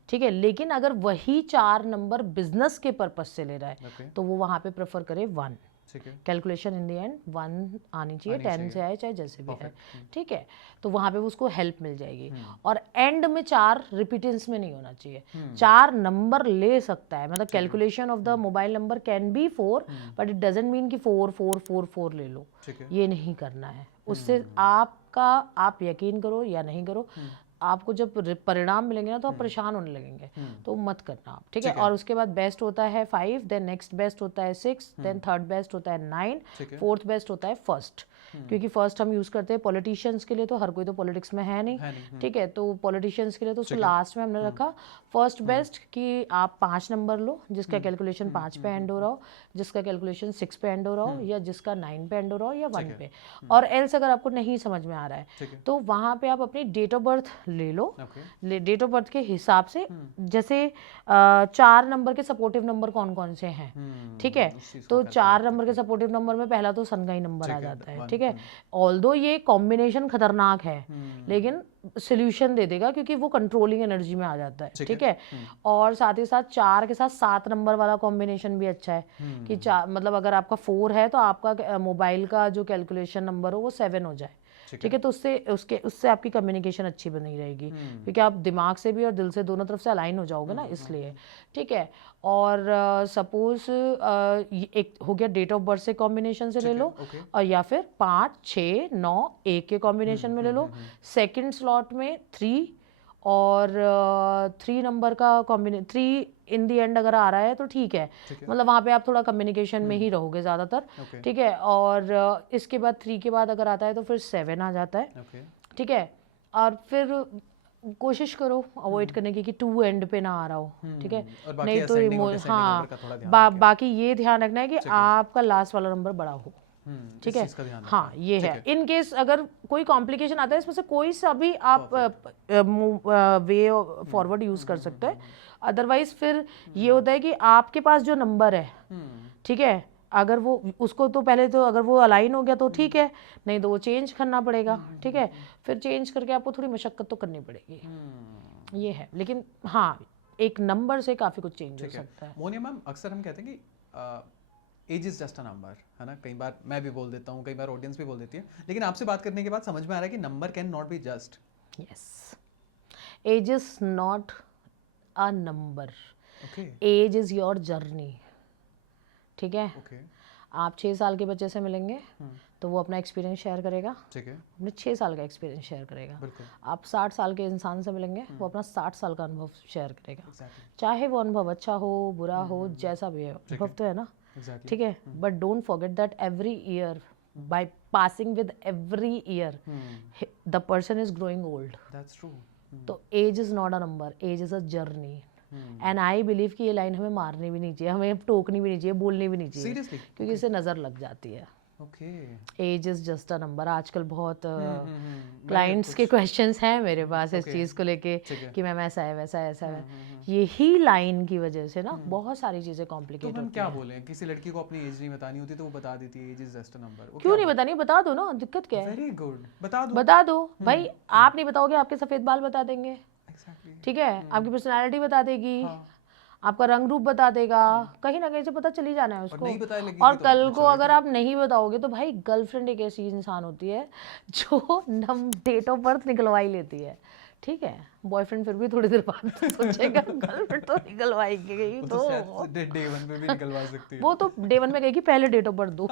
ठीक है। लेकिन अगर वही 4 नंबर बिजनेस के पर्पज से ले रहा है तो वो वहां पे प्रेफर करे 1। कैलकुलेशन इन द एंड 1 आनी चाहिए, 10 से आए चाहे जैसे भी है, ठीक है। तो वहां पे उसको हेल्प मिल जाएगी। और एंड में 4 रिपीटेंस में नहीं होना चाहिए। 4 नंबर ले सकता है, मतलब calculation of the mobile number can be 4, but it doesn't mean कि 4 4 4 4 ले लो, ये नहीं करना है। उससे आपका, आप यकीन करो या नहीं करो, आपको जब परिणाम मिलेंगे ना तो आप परेशान होने लगेंगे, तो मत करना आप, ठीक है। और उसके बाद बेस्ट होता है 5, देन नेक्स्ट बेस्ट होता है 6, देन थर्ड बेस्ट होता है 9, फोर्थ बेस्ट होता है फर्स्ट, क्योंकि फर्स्ट हम यूज करते हैं पॉलिटिशियंस के लिए, तो हर कोई तो पॉलिटिक्स में है नहीं, ठीक है। तो पॉलिटिशियंस के लिए तो उसको लास्ट में हमने रखा फर्स्ट बेस्ट, कि आप 5 नंबर लो जिसका कैलकुलेशन 5 पे एंड हो रहा हो, जिसका कैलकुलेशन 6 पे एंड हो रहा हो, या जिसका 9 पे एंड हो रहा हो, या 1 पे। और एल्स अगर आपको नहीं समझ में आ रहा है तो वहां पे आप अपनी डेट ऑफ बर्थ ले लो। डेट ऑफ बर्थ के हिसाब से, जैसे 4 नंबर के सपोर्टिव नंबर कौन कौन से हैं, ठीक है। तो 4 नंबर के सपोर्टिव नंबर में पहला तो सन का ही नंबर आ जाता है, ठीक है। ऑल्दो ये कॉम्बिनेशन खतरनाक है, लेकिन सोल्यूशन दे देगा क्योंकि वो कंट्रोलिंग एनर्जी में आ जाता है, ठीक है। और साथ ही साथ 4 के साथ 7 नंबर वाला कॉम्बिनेशन भी अच्छा है कि 4, मतलब अगर आपका 4 है तो आपका मोबाइल का जो कैलकुलेशन नंबर हो वो 7 हो जाए, ठीक है। तो उससे आपकी कम्युनिकेशन अच्छी बनी रहेगी, क्योंकि आप दिमाग से भी और दिल से दोनों तरफ से अलाइन हो जाओगे ना, इसलिए, ठीक है। और सपोज एक हो गया डेट ऑफ बर्थ से कॉम्बिनेशन से ले लो, और या फिर 5 6 9 1 के कॉम्बिनेशन में ले लो। सेकंड स्लॉट में 3 और 3 नंबर का कॉम्बिनेशन, 3 इन दी एंड अगर आ रहा है तो ठीक है, मतलब वहाँ पे आप थोड़ा कम्युनिकेशन में ही रहोगे ज़्यादातर, ठीक है। और इसके बाद 3 के बाद अगर आता है तो फिर 7 आ जाता है, ठीक है। और फिर कोशिश करो अवॉइड करने की कि 2 एंड पे ना आ रहा हो, ठीक है। नहीं तो हाँ, बाकी ये ध्यान रखना है कि आपका लास्ट वाला नंबर बड़ा हो, ठीक है। हाँ, ये है। इन केस अगर कोई कॉम्प्लिकेशन आता है इसमें से कोई सा भी आप वे फॉरवर्ड यूज कर सकते हैं। अदरवाइज फिर ये होता है कि आपके पास जो नंबर है, ठीक है, अगर वो उसको तो पहले तो अगर वो अलाइन हो गया तो ठीक है, नहीं तो वो चेंज करना पड़ेगा, ठीक है। फिर चेंज करके आपको थोड़ी मशक्कत तो करनी पड़ेगी, ये है। लेकिन हाँ, एक नंबर से काफी कुछ चेंज हो सकता है। मोनिया मैम, अक्सर हम कहते हैं कि age is just a number, है ना। कई बार मैं भी बोल देता हूँ, कई बार ऑडियंस भी बोल देती है, लेकिन आपसे बात करने के बाद समझ में आ रहा है कि number can not be just. Yes, age is not a number, age is your journey, ठीक है। आप 6 साल के बच्चे से मिलेंगे तो वो अपना एक्सपीरियंस शेयर करेगा, ठीक है, अपने 6 साल का एक्सपीरियंस शेयर करेगा। आप 60 साल के इंसान से मिलेंगे, वो अपना 60 साल का अनुभव शेयर करेगा, चाहे वो अनुभव अच्छा हो बुरा हो, जैसा भी है, अनुभव तो है ना, ठीक है। But don't forget that every year, by passing with every year, the person is growing old. That's true. तो age is not a number, age is a journey, and I believe कि ये लाइन हमें मारनी भी नहीं चाहिए, हमें टोकनी भी नहीं चाहिए, बोलनी भी नहीं चाहिए, सीरियसली? क्योंकि इससे नज़र लग जाती है। Okay. Age is just a number. आजकल बहुत मैंने क्लाइंट्स के क्वेश्चंस हैं मेरे पास इस Okay. चीज़ को लेके ठीक है। कि मैम ऐसा है वैसा है ऐसा है। यही लाइन की वजह से ना बहुत सारी चीज़ें तो कॉम्प्लिकेट हम होती क्या हैं। बोलें, किसी लड़की को अपनी एज नहीं बतानी होती तो वो बता देती है age is just a number. क्यों नहीं बतानी, बता दो ना, दिक्कत क्या है? वेरी गुड, बता दो। बता दो भाई, आप नहीं बताओगे आपके सफ़ेद बाल बता देंगे, एग्जैक्टली। ठीक है, आपकी पर्सनालिटी बता देगी, हाँ। आपका रंग रूप बता देगा, कहीं ना कहीं से पता चली जाना है और उसको। नहीं बताए लगेगी और तो कल को maturity। अगर आप नहीं बताओगे तो भाई गर्लफ्रेंड एक ऐसी इंसान होती है जो नम डेट ऑफ बर्थ निकलवा ही लेती है, ठीक है। बॉयफ्रेंड फिर भी थोड़ी देर बाद तो सोचेगा गर्लफ्रेंड तो निकलवाएगी गई वो तो तो शायद डे वन पे भी निकलवा सकती है। वो तो डे वन में कहेगी पहले डेट ऑफ बर्थ दो।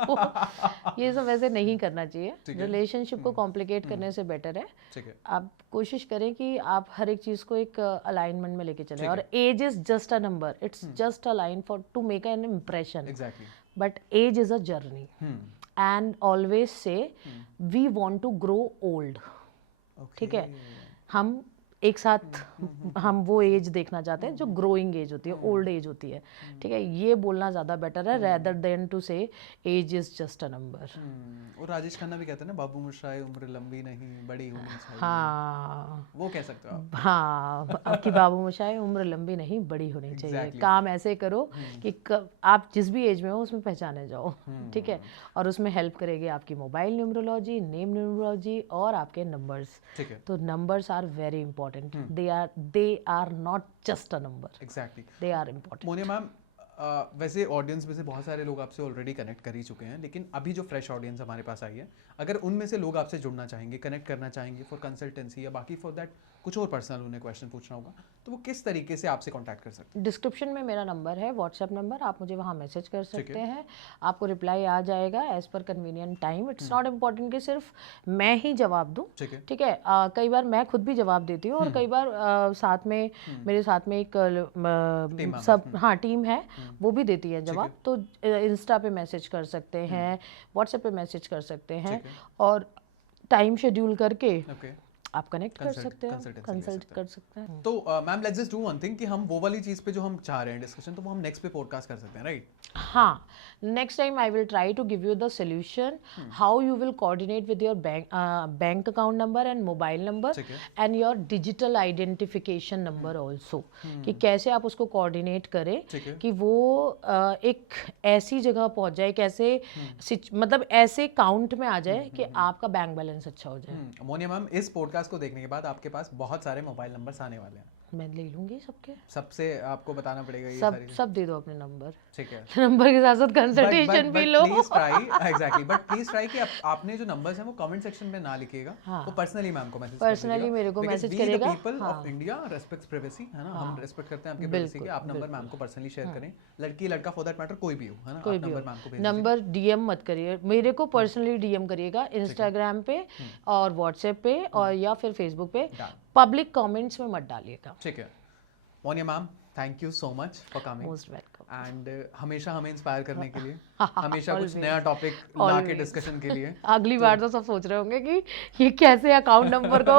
ये सब वैसे नहीं करना चाहिए, ठीक है। रिलेशनशिप को कॉम्प्लिकेट करने से बेटर है ठीक है। आप कोशिश करें कि आप हर एक चीज़ को एक अलाइनमेंट में लेके चलें। ठीक और age is just a number, it's just a line for to make an impression, exactly. But age is a journey and always say we want to grow old, ठीक है। हम एक साथ हम वो एज देखना चाहते हैं जो ग्रोइंग एज होती है, ओल्ड एज होती है, ठीक है। ये बोलना ज़्यादा बेटर है rather than to say age is just a number. और राजेश खन्ना भी कहते हैं ना, बाबू मोशाय उम्र लंबी नहीं बड़ी होनी चाहिए। हाँ वो कह सकते हो आप। हाँ, आपकी बाबू मोशाय उम्र लंबी नहीं बड़ी होनी चाहिए। Exactly. काम ऐसे करो कि आप जिस भी एज में हो उसमें पहचाने जाओ, ठीक है। और उसमें हेल्प करेगी आपकी मोबाइल न्यूमरोलॉजी, नेम न्यूमरोलॉजी और आपके नंबर्स। ठीक है। तो numbers are very important, they are not just a number, exactly. They are important. Monia ma'am, वैसे ऑडियंस में से बहुत सारे लोग आपसे ऑलरेडी कनेक्ट कर ही चुके हैं, लेकिन अभी जो फ्रेश ऑडियंस हमारे पास आई है, अगर उनमें से लोग आपसे जुड़ना चाहेंगे, कनेक्ट करना चाहेंगे फॉर कंसल्टेंसी या बाकी फॉर दैट कुछ और पर्सनल उन्हें क्वेश्चन पूछना होगा, तो वो किस तरीके से आपसे कांटेक्ट कर सकते हैं? डिस्क्रिप्शन में मेरा नंबर है, व्हाट्सएप नंबर, आप मुझे वहाँ मैसेज कर सकते हैं, आपको रिप्लाई आ जाएगा as per convenient time. It's not important कि सिर्फ मैं ही जवाब दूँ, ठीक है। ठीक है। कई बार मैं खुद भी जवाब देती हूँ और कई बार साथ में मेरे साथ में एक हाँ टीम है, वो भी देती है जवाब। तो इंस्टा पे मैसेज कर सकते हैं, व्हाट्सएप पे मैसेज कर सकते हैं और टाइम शेड्यूल करके आप कनेक्ट कर सकते हैं, कंसल्ट कर सकते हैं। तो ma'am let's just do one thing कि हम वो वाली चीज़ पे जो हम चाह रहे हैं डिस्कशन, तो वो हम नेक्स्ट पे पॉडकास्ट कर सकते हैं, राइट? हाँ, next time I will try to give you the solution how you will coordinate with your bank account number and mobile number and your digital identification number also, कि कैसे आप उसको coordinate करें कि वो एक ऐसी जगह पहुंच जाए, कैसे मतलब ऐसे काउंट में आ जाए कि आपका बैंक बैलेंस अच्छा हो जाए। मोनिया मैम, इस पॉडकास्ट को देखने के बाद आपके पास बहुत सारे मोबाइल नंबर्स आने वाले हैं। मैं ले लूंगी सबके, सबसे आपको बताना पड़ेगा ये सब दे दो अपने नंबर, ठीक है। नंबर के साथ साथ कंसल्टेशन भी लो। Please try, exactly, but please try कि आपने जो नंबर्स हैं वो कमेंट सेक्शन में ना लिखिएगा, वो पर्सनली मैम को मैसेज पर्सनली मेरे को मैसेज करेगा। People of India respects privacy, है ना, हम रेस्पेक्ट करते हैं आपकी प्राइवेसी की। आप नंबर मैम को पर्सनली शेयर करें, लड़की लड़का फॉर दैट मैटर कोई भी हो, है ना, आप नंबर मैम को भेज दीजिए। नंबर डीएम मत करिए, मेरे को पर्सनली डीएम करिएगा इंस्टाग्राम पे और व्हाट्सएप पे और या फिर फेसबुक पे, पब्लिक कमेंट्स में मत डालिएगा, ठीक है। Moniya ma'am, thank you so much for coming most welcome and हमेशा हमें इंस्पायर करने के लिए, हमेशा कुछ नया टॉपिक लाके डिस्कशन के लिए। अगली बार तो सब सोच रहे होंगे कि ये कैसे अकाउंट नंबर को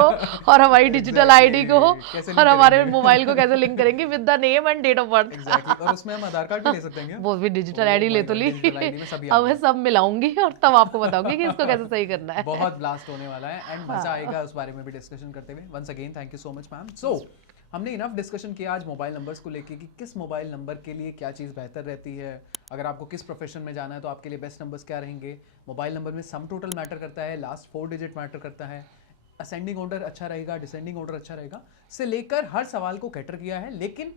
और हमारी डिजिटल आईडी को और हमारे मोबाइल को कैसे लिंक करेंगे with the name and date of birth. Exactly, और उसमें हम आधार कार्ड भी ले सकते हैं। वो भी डिजिटल आईडी ले तो ली, अब मैं सब मिलाऊंगी और तब आपको बताऊंगी कि इसको कैसे सही करना है। बहुत ब्लास्ट होने वाला है एंड मजा आएगा उस बारे में भी डिस्कशन करते हुए। Once again thank you so much ma'am. So हमने इनफ डिस्कशन किया आज मोबाइल नंबर्स को लेके कि किस मोबाइल नंबर के लिए क्या चीज़ बेहतर रहती है, अगर आपको किस प्रोफेशन में जाना है तो आपके लिए बेस्ट नंबर्स क्या रहेंगे। मोबाइल नंबर में सम टोटल मैटर करता है, लास्ट 4 डिजिट मैटर करता है, असेंडिंग ऑर्डर अच्छा रहेगा, डिसेंडिंग ऑर्डर अच्छा रहेगा, से लेकर हर सवाल को कैटर किया है। लेकिन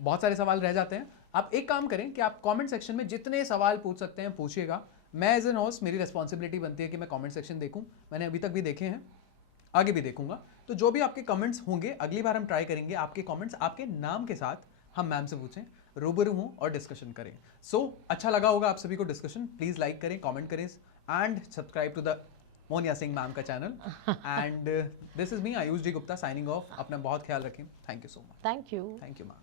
बहुत सारे सवाल रह जाते हैं। आप एक काम करें कि आप कॉमेंट सेक्शन में जितने सवाल पूछ सकते हैं पूछिएगा। मैं एज एन होस्ट, मेरी रिस्पॉन्सिबिलिटी बनती है कि मैं कॉमेंट सेक्शन देखूँ। मैंने अभी तक भी देखे हैं, आगे भी देखूंगा। तो जो भी आपके कमेंट्स होंगे अगली बार हम ट्राई करेंगे आपके कमेंट्स आपके नाम के साथ हम मैम से पूछें, रूबरू हूँ और डिस्कशन करें। सो अच्छा लगा होगा आप सभी को डिस्कशन। प्लीज लाइक करें, कमेंट करें and subscribe to the Monia Singh ma'am का चैनल। And this is me Ayush D Gupta signing off. अपना बहुत ख्याल रखें। Thank you so much. Thank you ma'am.